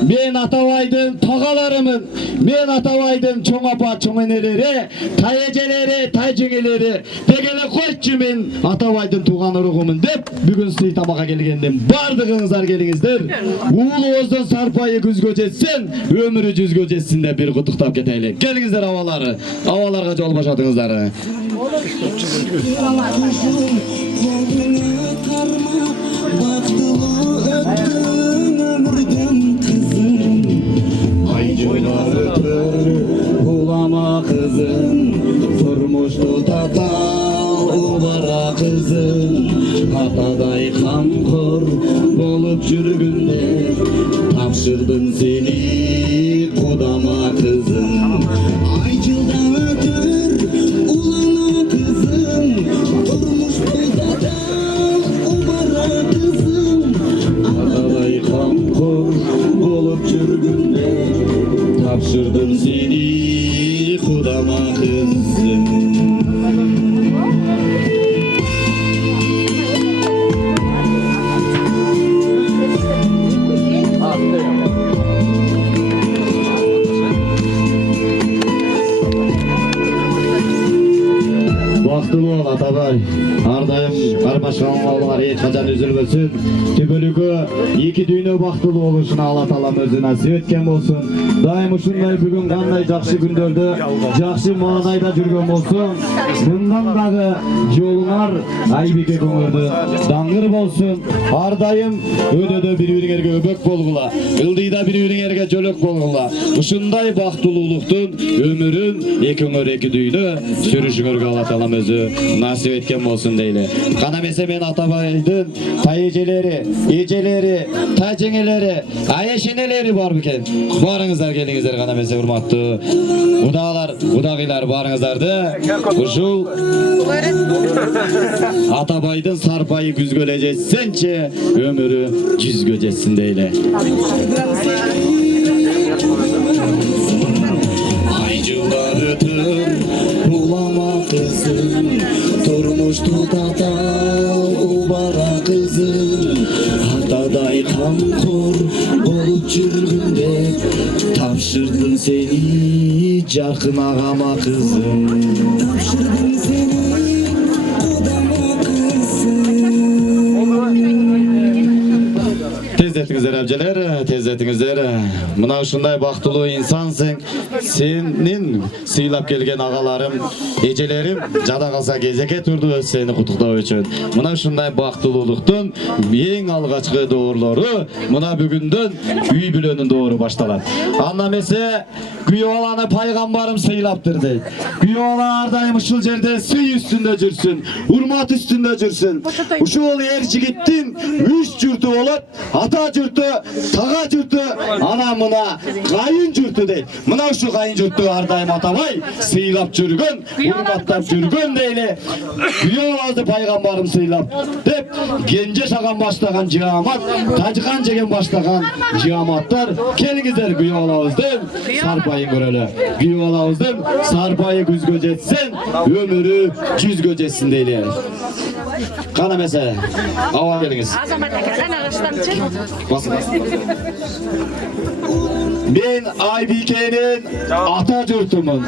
ben Atabay'dın tağalarımın, ben Atabay'dın çoğ apa çoğ eneleri, tayeceleri, taycıgeleri, degele koyçu men Atabay'dın tuğan uruğumun dep, bugün sizi tabağa gelgendim. Bardığınızlar gelingizdir. Uğuluğuzdun sarpayı güzgö jetsin, ömürü cüzgö jetsin de bir kutuktap keteyli. Gelingizler avaları, avalarga jol başadığınızları. Bulama kızım, durmuştu tatal ubara kızım. Ataday kamkor bolup жүрgünde tapşırdım seni kudama kızım. Aycılda ötür ulama kızım. Ardayım karmaşkan oğullar hiç kaçan üzülmesin. Tübülügü iki düğünü baktılı oluşuna Allah talam özü nasip etken olsun. Daim uşunday bugün kanday jakşı gündörde jakşı manayda жүрген olsun. Bundan dağı yolunar Aybike көңілді dangır bolsun. Ardayım ödödö bir-birine öbök bolgula. Ildıyda bir-birine jölök bolgula. Uşunday baktılуулуктун ömürün iki ömür iki düğünü sürüşüңөрgө Allah talam özü nasip etken olsun deyli. Kana mese men Atabay'dın tayeceleri, eceleri, tajengeleri, ayeşeneleri var beken. Barыңыздар келиңиздер kana mese урматтуу удалар, удагыйлар барыңыздарды ушул Atabay'dın sarpayı güzgöle жетсенче ömürü жүзгө жетсин дейли. Ay жылдар өтür bulama kızım, turmuş tutata ubara kızım, ataday kamkur olup жүрgünde tapşırdım seni jakın ağama kızım. Tapşırdım seni odama kızım. Tezdetіңіздер әбжелер, тездетіңіздер. Мына ушундай бактылуу инсансың. Сенин сыйлап келген агаларым, эжелерим жада калса кезекке турду сени куттуктоо үчүн. Мына ушундай бактылуулуктун эң алгачкы доорлору мына бүгүндөн үй бүлөнүн доору башталат. Анда эмесе күйөө баланы пайгамбарым сыйлаптыр дейт. Күйөө бала ар дайым ушул жерде сый үстүндө жүрсүн, урмат үстүндө жүрсүн. Ушул эр жигиттин 3 журту болот. Ата журту, тага журту, ана мына кайын журту дейт. Мына ушу кайын журту ар дайым Атабай сыйлап жүргөн, урматтап жүргөн дейли. Күйөө баланы пайгамбарым сыйлап деп Кенже Шаган баштаган жыамат, Тажыкан жеген баштаган жыаматтар келиңиздер күйөө балабыздын сарпайын көрөлү. Күйөө балабыздын сарпайы күзгө жетсен, өмүрү жүзгө жетсин дейли. Кана месе, ава келиңиз. Ben Aybike'nin ata jurtumun.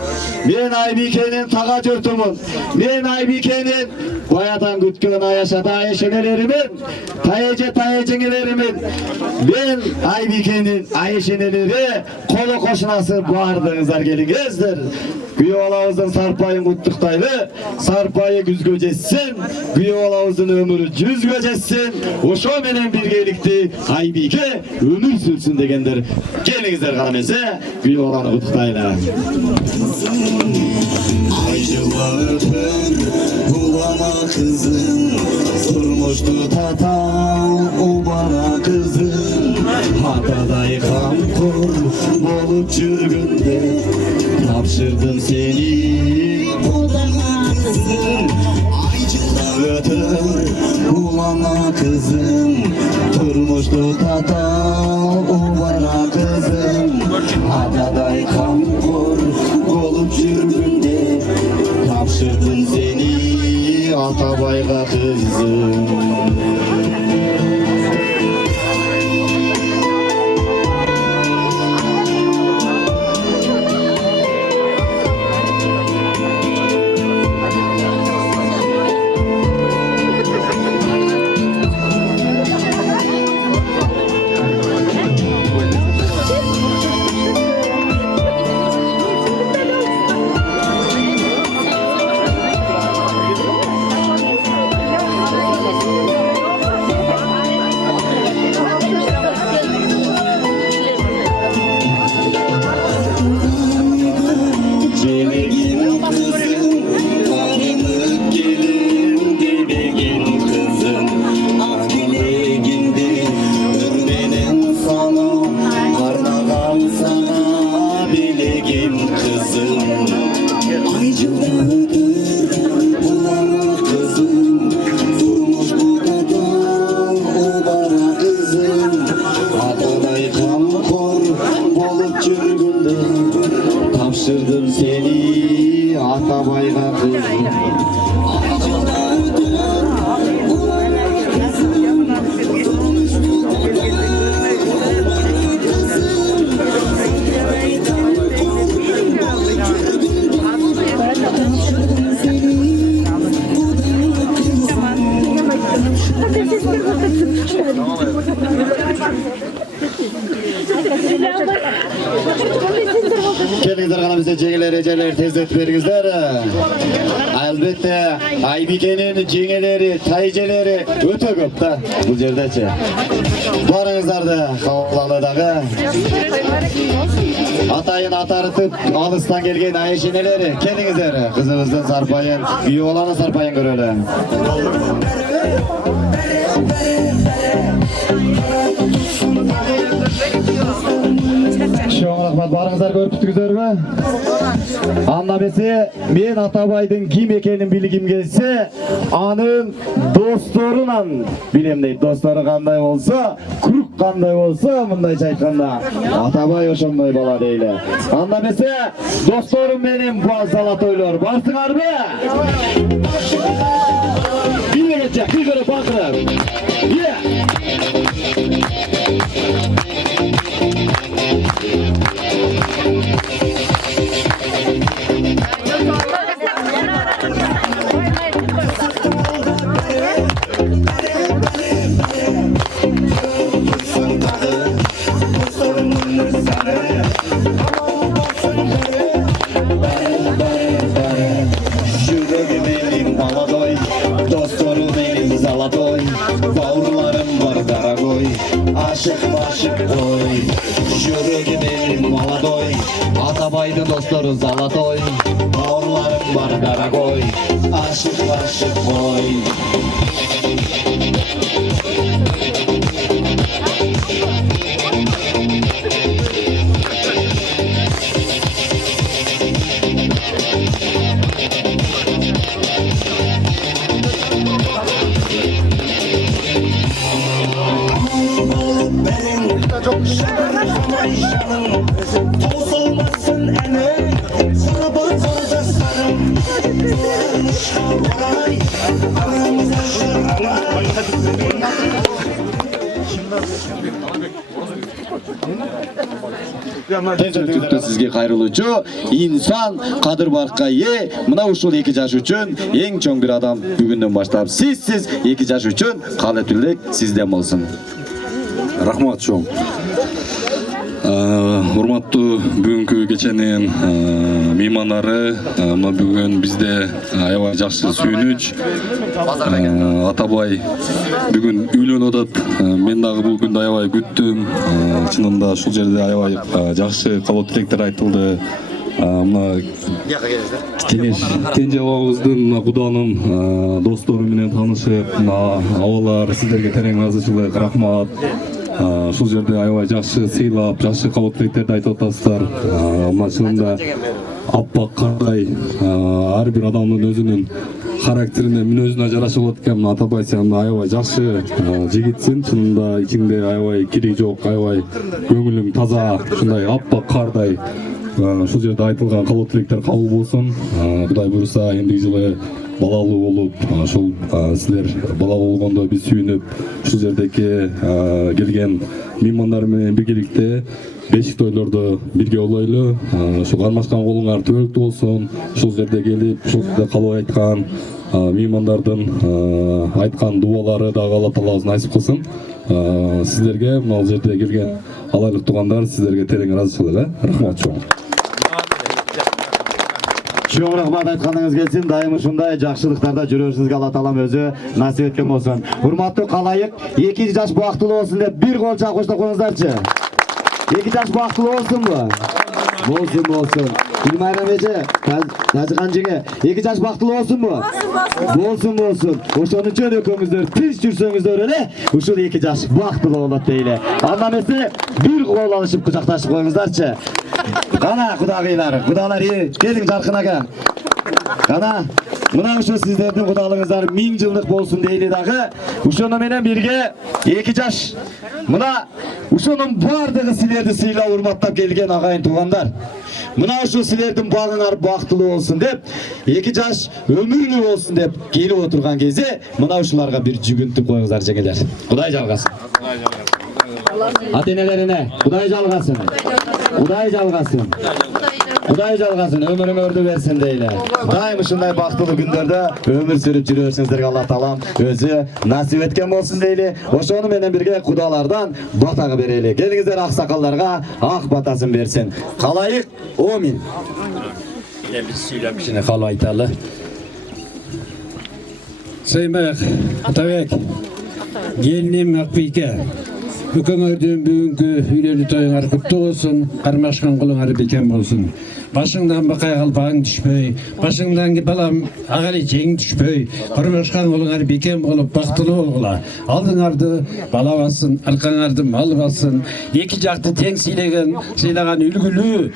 Ben Aybike'nin taga jurtumun. Ben Aybike'nin bayadan gütkön ayaşata ayşenelerimin, tayecengelerimin. Ben Aybike'nin ayşeneleri kolu koşunası bağırdığınızlar gelingizdir. Kүйөө балабыздын сарпайын куттуктайлы, сарпайы күзгө жетсин, күйөө балабыздын өмүрү жүзгө жетсин, ошо менен биргеликти Айбике өмүр сүрсүн дегендер. Келиңиздер кана эмесе, күйөө баланы куттуктайлы. Ay жылдар өтөр, улама кызым, турмушту татам, убара кызым, атадай камкор болуп жүргөндө tapşırdım seni odama kızım. Ay жылдар ötür ulama kızım, turmuştu tata ubara kızım, ataday kamkor olup жүрgünde tapşırdım seni Atabayga kızım. Kelingizler gana bize jеңелер эжелер тездетип бериңиздер. Албетте Айбикенин жеңелери, тайжелери өтө көп да бул жердечи. Барыңыздарды кабыл дагы. Атайын атарытып алыстан келген айшенелери келиңиздер. Кызыбыздын сарпайын, үй баланын сарпайын көрөлү. Чоң рахмат, барыңыздар көрүп бүттүңүздөрбү? Анда эмесе мен Атабайдын ким экенин билгим келсе, анын досторунан билем дейт. Достору кандай болсо, круг кандай болсо, мындайча айтканда Атабай ошондой бала дейли. Анда эмесе досторум менен буга залатойлор барсыңарбы? Бирге бирге бакырып. Атабайдын достору Залатой, бауырларым бар Дорогой, ашык ой. Тенчтүктө сизге кайрылуучу инсан кадыр баркка ээ. Мына ушул 2 жаш үчүн эң чоң бир адам бүгүндөн баштап сиз 2 жаш үчүн каалуу тилек сизден болсун. Рахмат чоң. Урматтуу бүгүнкү кеченин меймандары, мына бүгүн бизде аябай жакшы сүйүнүч. Атабай бүгүн үйлөнүп атат. Мен дагы бул күндү аябай күттүм. Чынында ушул жерде аябай жакшы каалоо тилектер айтылды. Мына Кенже бабабыздын Куданын достору менен таанышып, абалар сиздерге терең ыраазычылык, рахмат. Ушул жерде аябай жакшы сыйлап, жакшы каалоо тилектерди айтып атасыздар. Мына чынында аппак кардай ар бир адамдын өзүнүн характерине, мүнөзүнө жараша болот экен. Атабай сен аябай жакшы жигитсиң, чынында ичиңде аябай кири жок, аябай көңүлүң таза, ушундай аппак кардай. Ушул жерде айтылган каалоо тилектер кабыл болсун. Кудай буйруса эндиги жылы балалуу болуп, ошол силер балалуу болгондо биз сүйүнүп, ушул жердеки келген меймандар менен биргеликте бешик тойлорду бирге улайлы. Ошо кармашкан колуңар түбөлүктүү болсун. Ушул жерде келип, ушул жерде калуу айткан меймандардын айткан дубалары дагы Алла Таалабыз насип кылсын. Сиздерге мына жерде келген алайлык туугандар, сиздерге терең ыраазычылык. Рахмат чоң. Чоң рахмат айтканыңыз келсин. Дайым ушундай жакшылыктарда жүрөшүңүзгө Алла Таалам өзү насип эткен болсун. Урматтуу калайык, 2 жаш бактылуу болсун деп бир кол чакырып коюңуздарчы. 2 жаш бактылуу болсунбу? Болсун. Гүлмайрам эже, Тажыкан жеге, 2 жаш бактылуу болсунбу? Болсун. Ошон үчүн экөөңүздөр тиз жүрсөңүздөр эле, ушул 2 жаш бактылуу болот дейли. Анда эмесе бир кол алышып кучакташып коюңуздарчы. Кана кудагыйлар, кудалар келиң Жаркын ага. Кана, мына ушул сиздердин кудалыгыңыздар 1000 жылдык болсун дейли дагы. Ошону менен бирге 2 жаш. Мына ушунун бардыгы силерди сыйлап урматтап келген агайын туугандар. Мына ушул силердин багыңар бактылуу болсун деп, 2 жаш өмүрлүү болсун деп келип отурган кезде, мына ушуларга бир жүгүнтүп коюңуздар жеңелер. Кудай жалгасын. Ата-энелерине Кудай жалгасын. Kuday жалғасын, ömürün ördü versin deyle. Daim ушундай бактылуу күндөрдө ömür сүрүп жүрөсүңүздөргө Алла таалам өзү насип эткен болсун дейли. Ошону менен бирге кудалардан батагы берели. Келиңиздер аксакалдарга ак батасын берсин. Калайык, амин. Biz söyleyip şimdi kalaytalı. Saymak, Atabek, gelinim Akbike. Hükümetin bugünkü hüyleli toyunlar kutlu olsun, karmaşkan kulunlar beken olsun. Başından bakay kalbağın düşpöy, başından ki balam ağali cenk düşpöy, karmaşkan kulunlar beken olup baktılı olgula. Aldın ardı bala basın, arkan ardı mal basın, iki jaktı teng sıylagan ülgülü,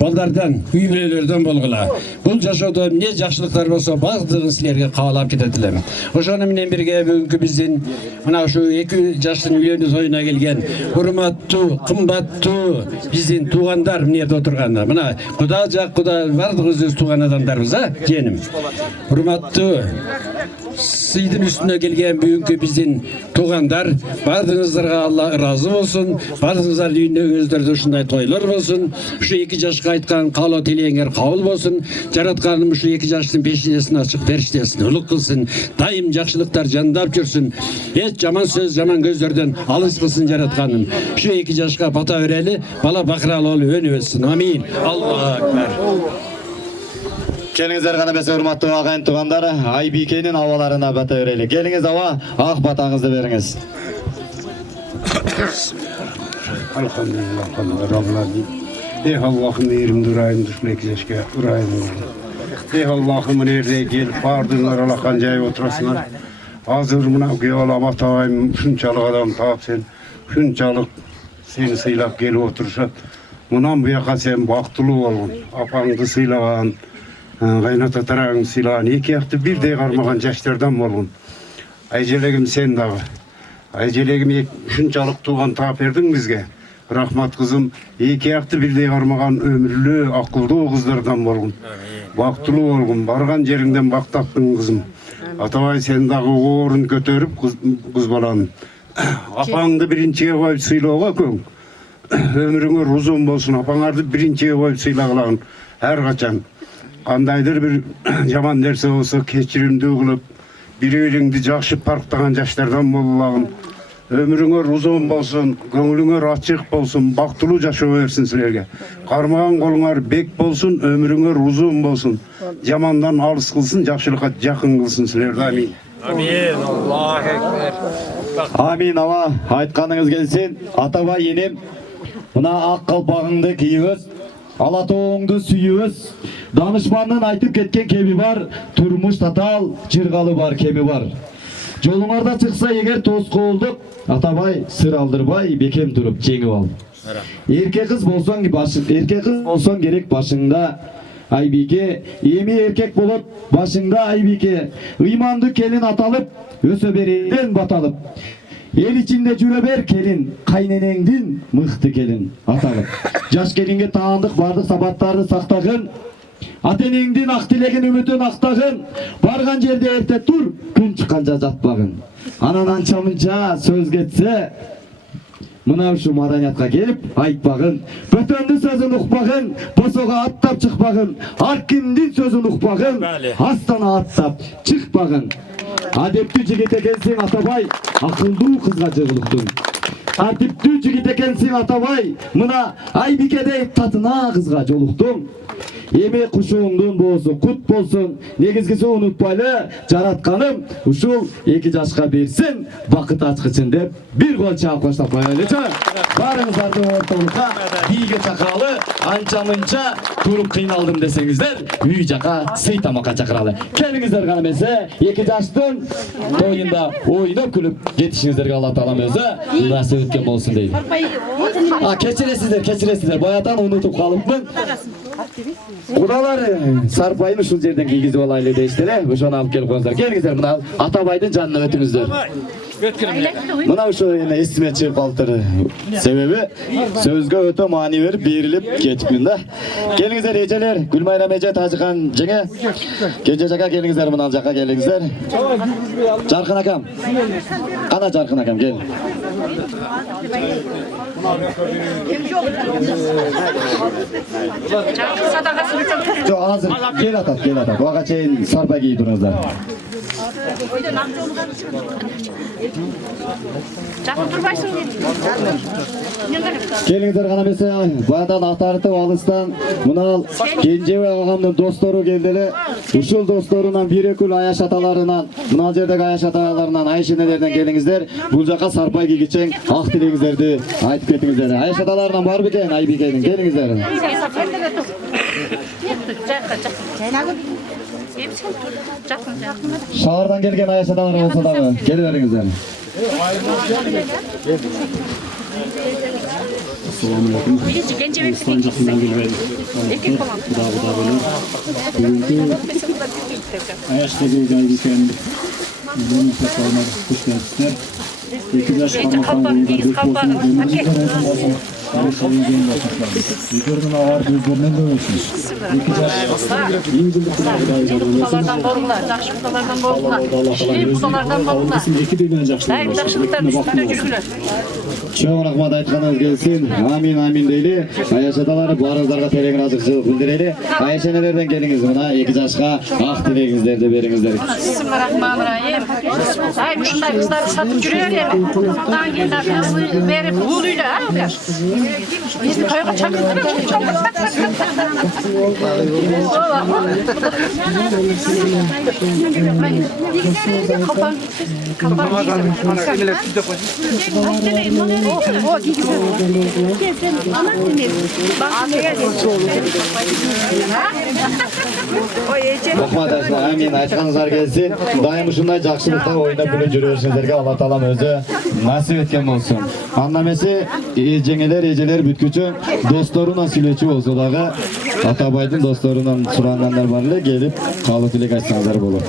baldardan, üymelerden bolgula. Бұл жашоодо эмне жакшылыктар болсо баардыгын силерге каалап кететилем. Ошону менен бирге бүгүнкү биздин мына ушу 2 жаштын үйлөнүү тоюна келген урматтуу, кымбаттуу биздин туугандар эмнеде отурганда. Мына Куда жак Куда баардыгыбыз тууган адамдарбыз, женим. Урматтуу сыйдын үстүнө келген бүгүнкү биздин туугандар, баардыгыңыздарга Алла ыраазы болсун. Баардыгыңыздар үйүңүздөрдө ушундай тойлор болсун. Ушу 2 жашка айткан каалоо тилегиңер кабыл болсун. Жаратканым ушу 2 жаштын пешинесин ачык периштесин улук кылсын. Дайым жакшылыктар жандап жүрсүн. Эч жаман сөз, жаман көздөрдөн алыс кылсын жаратканым. Ушу 2 жашка бата берели, бала бакыралы болуп өнүп өссүн. Амин. Аллаху акбар. Келиңиздер гана бесе урматтуу агайын туугандар, Айбикенин абаларына бата берели. Келиңиз аба, ак батаңызды бериңиз. Ey Allah'ım yerimde urayım düşmekleşke urayım. Ey Allah'ım nerede gelip bardınlar alakan cayı oturasınlar. Hazır buna kıyalama tağayım şunçalık adam tağıp sen. Şunçalık seni sıylap gelip oturuşat. Bundan bu yaka sen baktılı olun. Apandı sıylagan, kaynata tarağın sıylagan. İki yaktı bir de karmagan yaşlardan olun. Aycelegim sen dağı. Aycelegim şunçalık tuğan tağıp verdin bizge. Rahmat kızım, iki yaktı birde karmagan ömürlü, akıllı kızlardan bolgun. Baktılı olgun, bargan jeriңden baktaptın kızım. Atabay sen dağı oğurun kötörüp kız balanın. Apaڭды birinçiye koyup sıylauga köň. Ömürüňe uzun bolsun, apaňardy birinçiye koyup sıylagılan her kaçan. Kandaydır bir jaman derse olsa keçirimdүү kılıp, bir öýüňdi jakşy parktagan jaşlardan bollagyn. Ömürüňe uzun bolsun, köňlüňe açyk bolsun, baktılı jaşoo bersin silerge. Karmagan koluňar bek bolsun, ömürüňe uzun bolsun. Jamandan alys kılsın, jakşylykka jakyn kılsın silerge. Amin. Amin. Allahu ekber. Amin ava, aytkanыңыз келсин. Atabay enim, mına ak kalpağыңды kiyibиз, alatoğuңду sүйүбүз. Danışmanın aytıp ketken kebi var, turmuş tatal, çırgalı var, kebi var. Joluңarda çıksa eger tosko olduk, Atabay sır aldırбай bekem durup жеңип al. Erkek kız bolsoň gerek başında. Aybike, emi erkek bolup başında Aybike, ıymandı kelin atalıp, ösö beriden batalıp. El içinde jüre ber kelin, kaynenеңдin mıhtı kelin atalıp. Jaş kelinge taandık bardık sabattardı saktagın. Atenеңdin ak tilegen ümitün aktagın. Bargan jerde erте tur, күн çıkınca жатпагın. Ananan çamınca söz geçse, mına uşu madaniyatqa kelip aytpagın. Bötöndü sözün ukpagın, bosoga attap çıkpagın. Arkimdin sözün ukpagın, hastana attap çıkpagın. Adeptü jigit ekensin Atabay, akıldуу kızga jığılıktın. Adeptü jigit ekensin Atabay, mına Aybikedey tatına kızga joluktun. Emi kuşuңдун boğusu kut bolsun, negizgisi unutpaylı, jaratkanım uşul 2 jaşka bersin, bakıt açkıçın dep bir gol çağıp koştap koyalıysa. Barыңыздарды ортолукка бийге чакыралы, анча мынча туруп кыйналдым десеңиздер, үй жака сый тамакка чакыралы. Келиңиздер гана эмесе 2 жаштын тоюнда ойноп күлүп кетишиңиздерге Алла таалам өзү насип эткен болсун дейт. Кечиресиздер, баятан унутуп калыпмын. Кудалар сарпайын ушул жерден кийгизип алайлы дейиштер, ошону алып келип коюңуздар. Келиңиздер, мына Атабайдын жанына өтүңүздөр. Мына ушул эне эстиме чыгып калыптыр. Себеби сөзгө өтө маани берилип кетипмин да. Келиңиздер эжелер, Гүлмайрам эже, Тажыкан жеңе. Кенже жака келиңиздер, мына жака келиңиздер. Жаркын акам. Кана Жаркын акам кел. Sadakasını çok Çok hazır. Gel atat. Vaga çeyin sarpa giydinizler. Жақын тұрбайсың Келіңіздер ғана mesela баядан ақтарытып алыстан мынал Кенжебек ағамдың достору келділі. Ушул досторунан бир өкүл аяш аталарынан, мынал жердеги аяш аталарынан, айшенелерден келиңиздер. Бул жака сарпай кийгичең ак тилегиңиздерди айтып кетиңиздер. Аяш аталарынан бар бекен, Айбикенин келиңиздер. Шаардан келген аяш аталар болсо дагы келе бериңиздер. Assalamualaikum. Islam жақыннан келген Аяштегі Айбикен бұның сақалмар күш келдістер. 2 жаш қармаққан болыңдар бек болсын, өміріңіздер айтын болсын, қарышалың жөн болсын. Егердің ағар көздерінен де өсін. 2 жаш ең жылдық Бұталардан болыңдар, жақшы бұталардан болыңдар. Шейіп бұталардан болыңдар. 2 дүймен жақшылық. Чоң рахмат айтқаныңыз келсін. Амин дейлі. Аяш аталары барыңыздарға терең разылшылық білдірелі. Айшенелерден келіңіз мына 2 жашқа ақ тілегіңіздерді беріңіздер. Bismillahirrahmanirrahim. Ay şunday kızları satıp yürüyor ya. Ondan geldi kızı verip uğuluyla ha öyle. Biz de toyga çakırdık. Kapan. Rahmat aşkına, amin. Aytqanыңыздар келсін. Дайым ушундай жакшылыкта ойнап күлүп жүрүшүңүздөргө Алла Таалам өзү насип эткен болсун. Анда эмесе эжеңелер бүткүчө досторунан сүйлөчү болсо дагы Атабайдын досторунан сурангандар бар эле, келип каалоо тилек айтсаңыздар болот.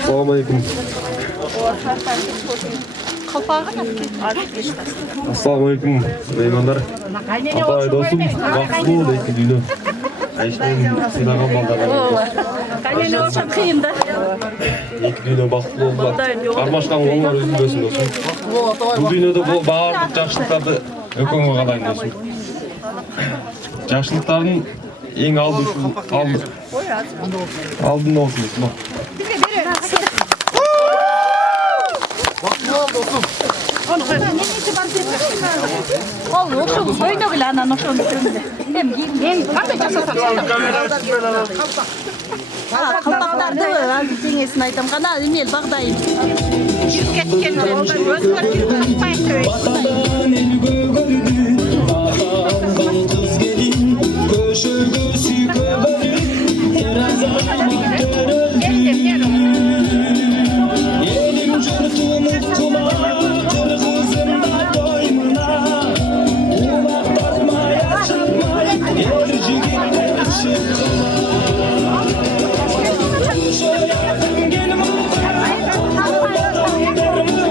Assalamualaikum. Assalamualaikum. Meymanlar. Atay dostum, бақытлы бол екі дүйнө. Айшнен сыйлаған балдарға. Кайнене olsa kıyım da. Екі дүйнө бақытлы болдулар. Кармашкан оңор үзүлбөсүн досум. Бул дүйнөдө баардык жакшылыктарды өкөңгө каалайм досум. Жакшылыктардын эң алдында болсун досум. Olsun, oyna bile anan olsun. Hem kanka jasatan. Kalpaklardı ben dengesini aytam kana emel bagdayım. Ketken özgür Payköy. Kız gelin köşögüsü köbörü her zaman Elim jurtumu kuma kırgızında doymuna Ulak bakmaya çıkmay ercigitler çıkma Şöyadım gelme Bakmayaktım gelme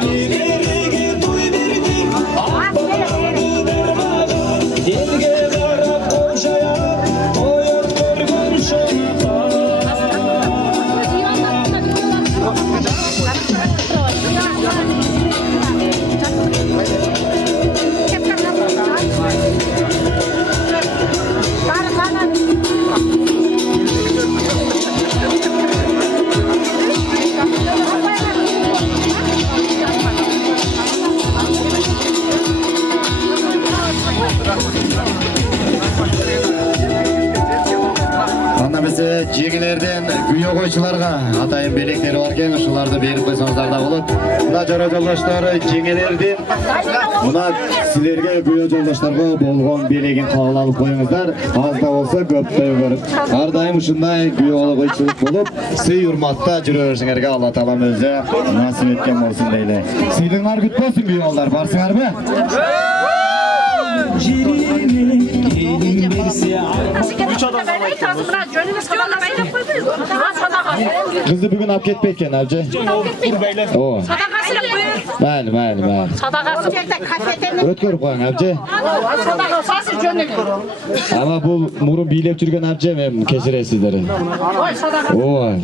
Nigerigi duy verdik Akbardı dermadı Elge karab koşaya Oyot görgün şonta жеңелерден күйе койчуларга атайын белектери бар экен, ушуларды берип койсоңуздар да болот. Мына жора жолдоштор жеңелерден мына силерге күйе жолдошторго болгон белегин кабыл алып коюңуздар. Аз да болсо көп да көрүп. Ар дайым ушундай күйе койчулук болуп, сый урматта жүрө берсиңерге Алла таалам өзү насип эткен болсун дейли. Сыйлыгыңар күт болсун күйөөлөр, барсыңарбы? Kızı bugün hap ketpeyken abca. O. Bəli. Ötkörüp koyun abca. Ama bu murun biylep жүрген abca men keçire sizleri. Oy.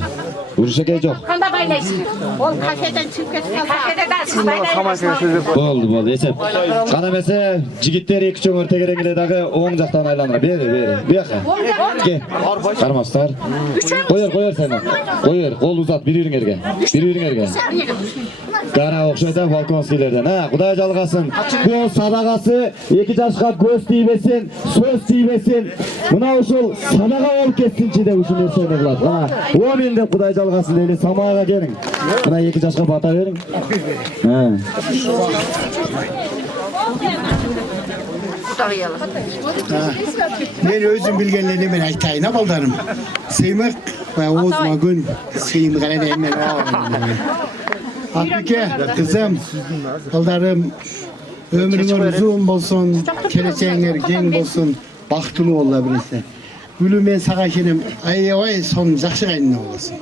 Uruşa kez yok. Kanda baylaysın. Ol kafeden çıkıp ketsin. Kafeden siz baylaysınız. Boldu esep. Kana mese jigitler iki çöңөр тегереңеле дагы оң жактан айланыр. Бери. Бияка. Ке. Кармастар. Коер сен. Коер, кол узат бир үйрүңерге. Кара окшойда Волконскийлерден. Кудай жалгасын. Бул садагасы 2 жашка көз тийбесин, сөз тийбесин. Мына ушул садага болуп кетсинчи деп ушул нерсени кылат. Амин деп Кудай жалгасын дейли. Самайга келиң. Мына 2 жашка бата бериң. Men özüm bilgenlerini men aytayın baldarım. Sıymak ve ozma gün sıyım galede men. Abike kızım baldarım ömrüңөр uzun bolsun, keleceğiңер keng bolsun, baktulu olla bilirsin. Gülü men sağa kelim, ay son jakşı kayınına olasın.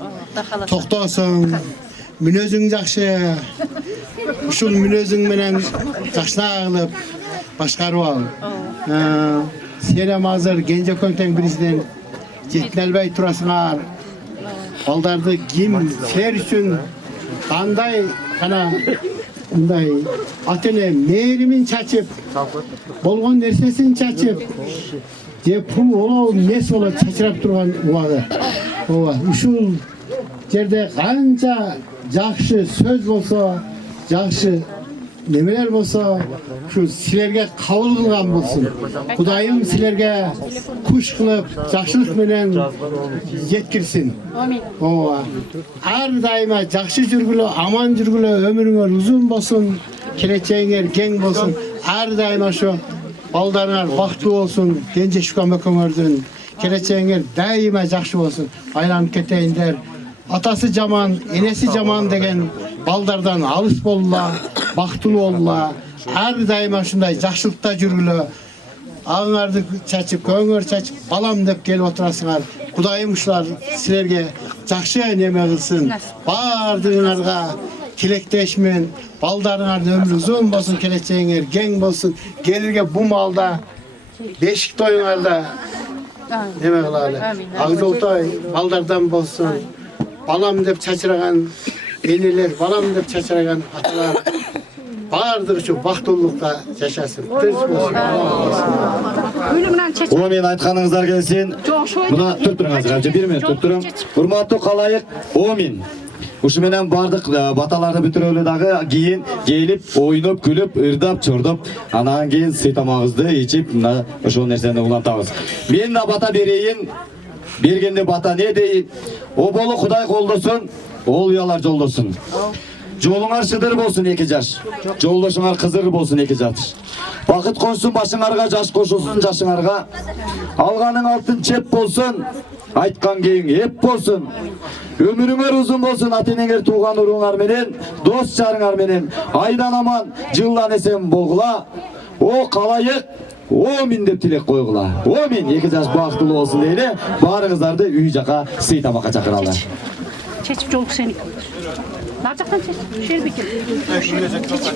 Toktosun, münözüң jakşı, uşul münözüң menen jakşına ağılıp, başkarıp al. Senem hazır Genco Könten birisinden жетинелбей турасыңар. Балдарды ким силер үчүн кандай гана мындай ата-эне мээримин чачып, болгон нерсесин чачып, же пул олоо эмес болот чачырап турган убагы. Ооба, ушул жерде канча жакшы сөз болсо, жакшы nemeler bolsa şu silerge kabul kılgan bolsun. Kudayım silerge kuş kılıp, jakşılık menen yetkirsin. Ova. Her daima jakşı жүрgülü, aman жүрgülü, ömrüңөр uzun bolsun, keleceğiңер keng bolsun. Her daima şu baldarыңар baktlı olsun, gence şukan bakımördün, keleceğiңер daima jakşı bolsun. Aylanıp keteyinler. Atası caman, enesi caman degen baldardan alış bolla, baktulu olla. Her daima şunday jakşılıkta жүрgülü. Ağыңарды çaçıp, көңөр çaçıp, balam dep gelip oturasыңар. Kudayım uşlar silerge jakşı neme kılsın. Bardığınarga tilekteşmen, baldarыңардын ömrü uzun bolsun, keleceğiңер keng bolsun. Gelirge bu malda, beşik toyuңarda neme kılalı. Ağzoltoy baldardan bolsun. Balam dep çaçıragan eneler, balam dep çaçıragan atalar бардығы şu бактылыкта жашасын. О, мен айтқаныңыздар келсин. Мына туруп туруңуздар, абжа 1 минут туруп туруң. Урматтуу калайык, Омин. Ушу менен бардык баталарды бүтүрөлү дагы кийин келип, ойноп, күлүп, ырдап, чордоп, анан кийин сый тамагыбызды ичип, мына ошол нерсени улантабыз. Мен да бата берейин. Бергенде бата не дейин? Оболу Кудай колдосун, ол уялар жолдосун. Жолуңар шыдыр болсун 2 жаш. Жолдошуңар кызыр болсун 2 жаш. Бакыт консун башыңарга, жаш кошулсун жашыңарга. Алганың алтын чеп болсун, айткан кийин эп болсун. Ömrüңөр uzun bolsun, ата-энеңер тууган уруңар менен, дос жарыңар менен, айдан аман, жылдан эсен болгула. О калайык, Омин деп тилек койгула. Омин 2 жаш бактылуу болсун дейли. Баарыңыздарды үй жака сый тамакка чакыралы. Çeçip жолук сени. Нар жактан чеч. Шербеке. Çeçip.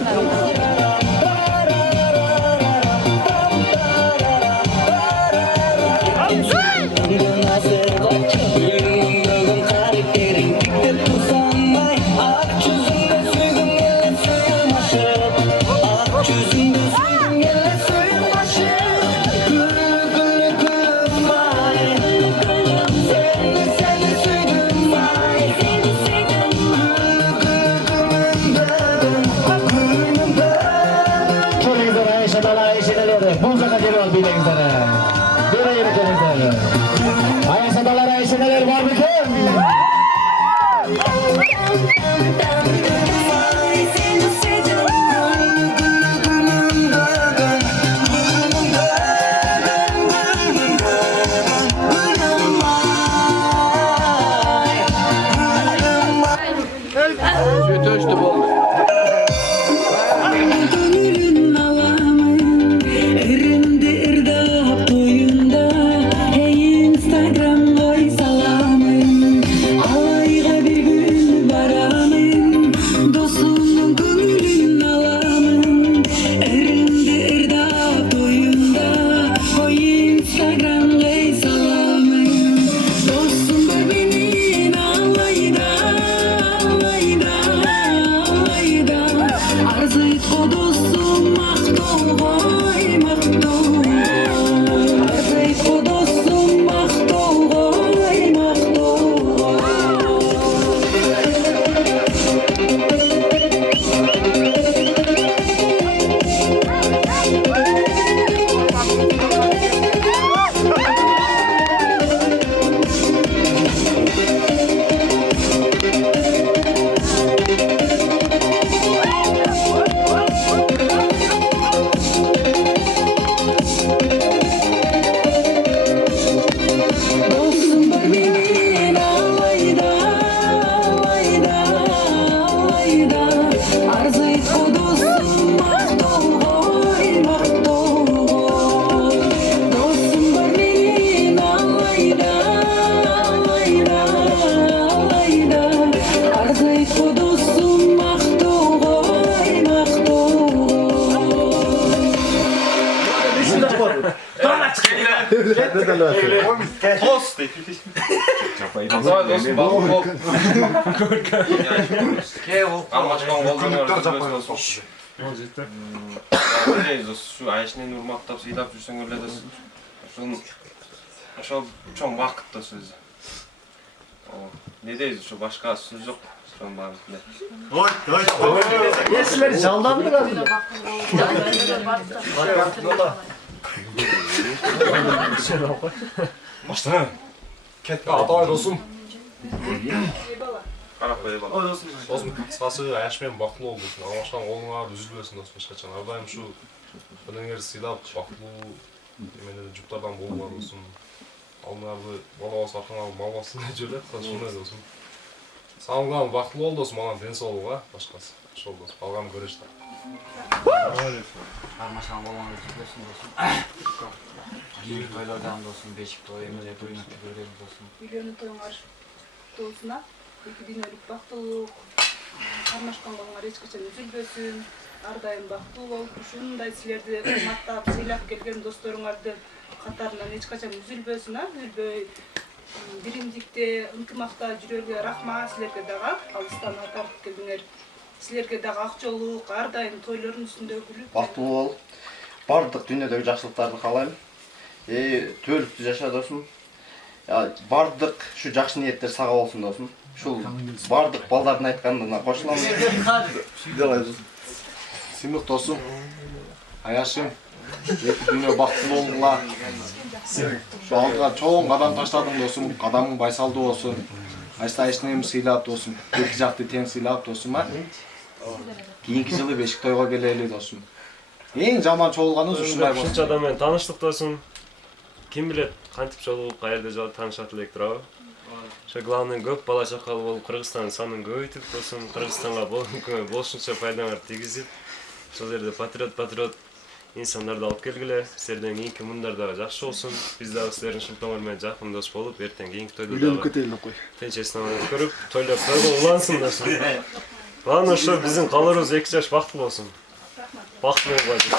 Başkalar var mı ki? Gönülün alamın erimdi ırdap toyunda. Hey Instagram koy salamın, alayga bir gün baramın. Dostumun gönülün alamın erimdi ırdap toyunda. Koy Instagram koy salamın. Dostum da benim alayda, alayda, alayda. Arzu et o dostum maktol koy, maktol. Arzu et o dostum maktol koy, maktol koy. Dostum da benim alayda, alayda, alayda. Arzu et o dostum maktol koy, maktol koy. Dostum da benim alayda, alayda, alayda. Arzu et o dostum maktol koy, maktol koy. Tost de. Azay dostum bak bak. Almaçkan oldu. Şu Ayşe'nin urmaktap sıydap жүрсөң эле да ошол чоң вакытта сөз. Не дейсиз, ушу башка сөз жок. Ошонун баарын эле. Ой. Силер жалдандыңар эле. Баштан. Кетпе атай досум. Карап кой бала. Ой досум. Досум кыскасы Аяшмен бактылуу болбосун. Алгачтан колуңар үзүлбөсүн досум эч качан. Ар дайым ушу өнөңөр сыйлап бактылуу эмелер жуптардан болуңар досум. Алдыңарды балабыз аркаңар мал бассын деп жүрөт. Ошондой досум. Сагынган бактылуу бол досум, анан ден соолук, башкасы. Ошол досум. Калган көрөш да. Армашан болуңар жүрбөсүн досум. Кийинки тойлордон досум, бешик той, эмелер тоюна көргөн досум. Үйлөнүү тоюңар тоосуна эки дүйнөлүк бактылуулук, кармашкан болуңар эч качан үзүлбөсүн. Ар дайым бактылуу болуп, ушундай силерди урматтап, сыйлап келген досторуңардын катарынан эч качан үзүлбөсүн, үзүлбөй биримдикте, ынтымакта жүрөргө рахмат силерге дагы. Алыстан тартып келдиңер. Силерге дагы акчолук, ар дайым тойлордун үстүндө күлүп, бактылуу бол. Бардык дүйнөдөгү жакшылыктарды каалайм. Төлүктүү жаша досум. Бардык ушу жакшы ниеттер сага болсун досум. Ушул бардык балдардын айтканына кошулам. Сыймык досум. Аяшым. Эки дүйнө бактылуу болгула. Ушу алдыга чоң кадам таштадың досум. Кадамың байсалдуу болсун. Айста-айштын сыйлап досум. Эки жакты тең сыйлап досум. Кийинки жылы бешик тойго келели досум. Эң жаман чогулганыбыз ушундай болсун. Ушунча адам менен тааныштык досум. Ким билет, кантип чогулуп, каерде таанышат элек турабы? Ошо главный көп бала чакалуу болуп, Кыргызстандын санын көбөйтүп, досум, Кыргызстанга болушунча пайдаңар тийгизип, ошол жерде патриот инсандарды алып келгиле. Силерден кийинки мундар дагы жакшы болсун. Биз дагы силердин шултоңор менен жакын дос болуп, эртең кийинки тойдо дагы тенчесин көрүп, тойлоп улансын досум. Главное, ошо биздин калыбыбыз эки жаш бактылуу болсун. Бактылуу болгула.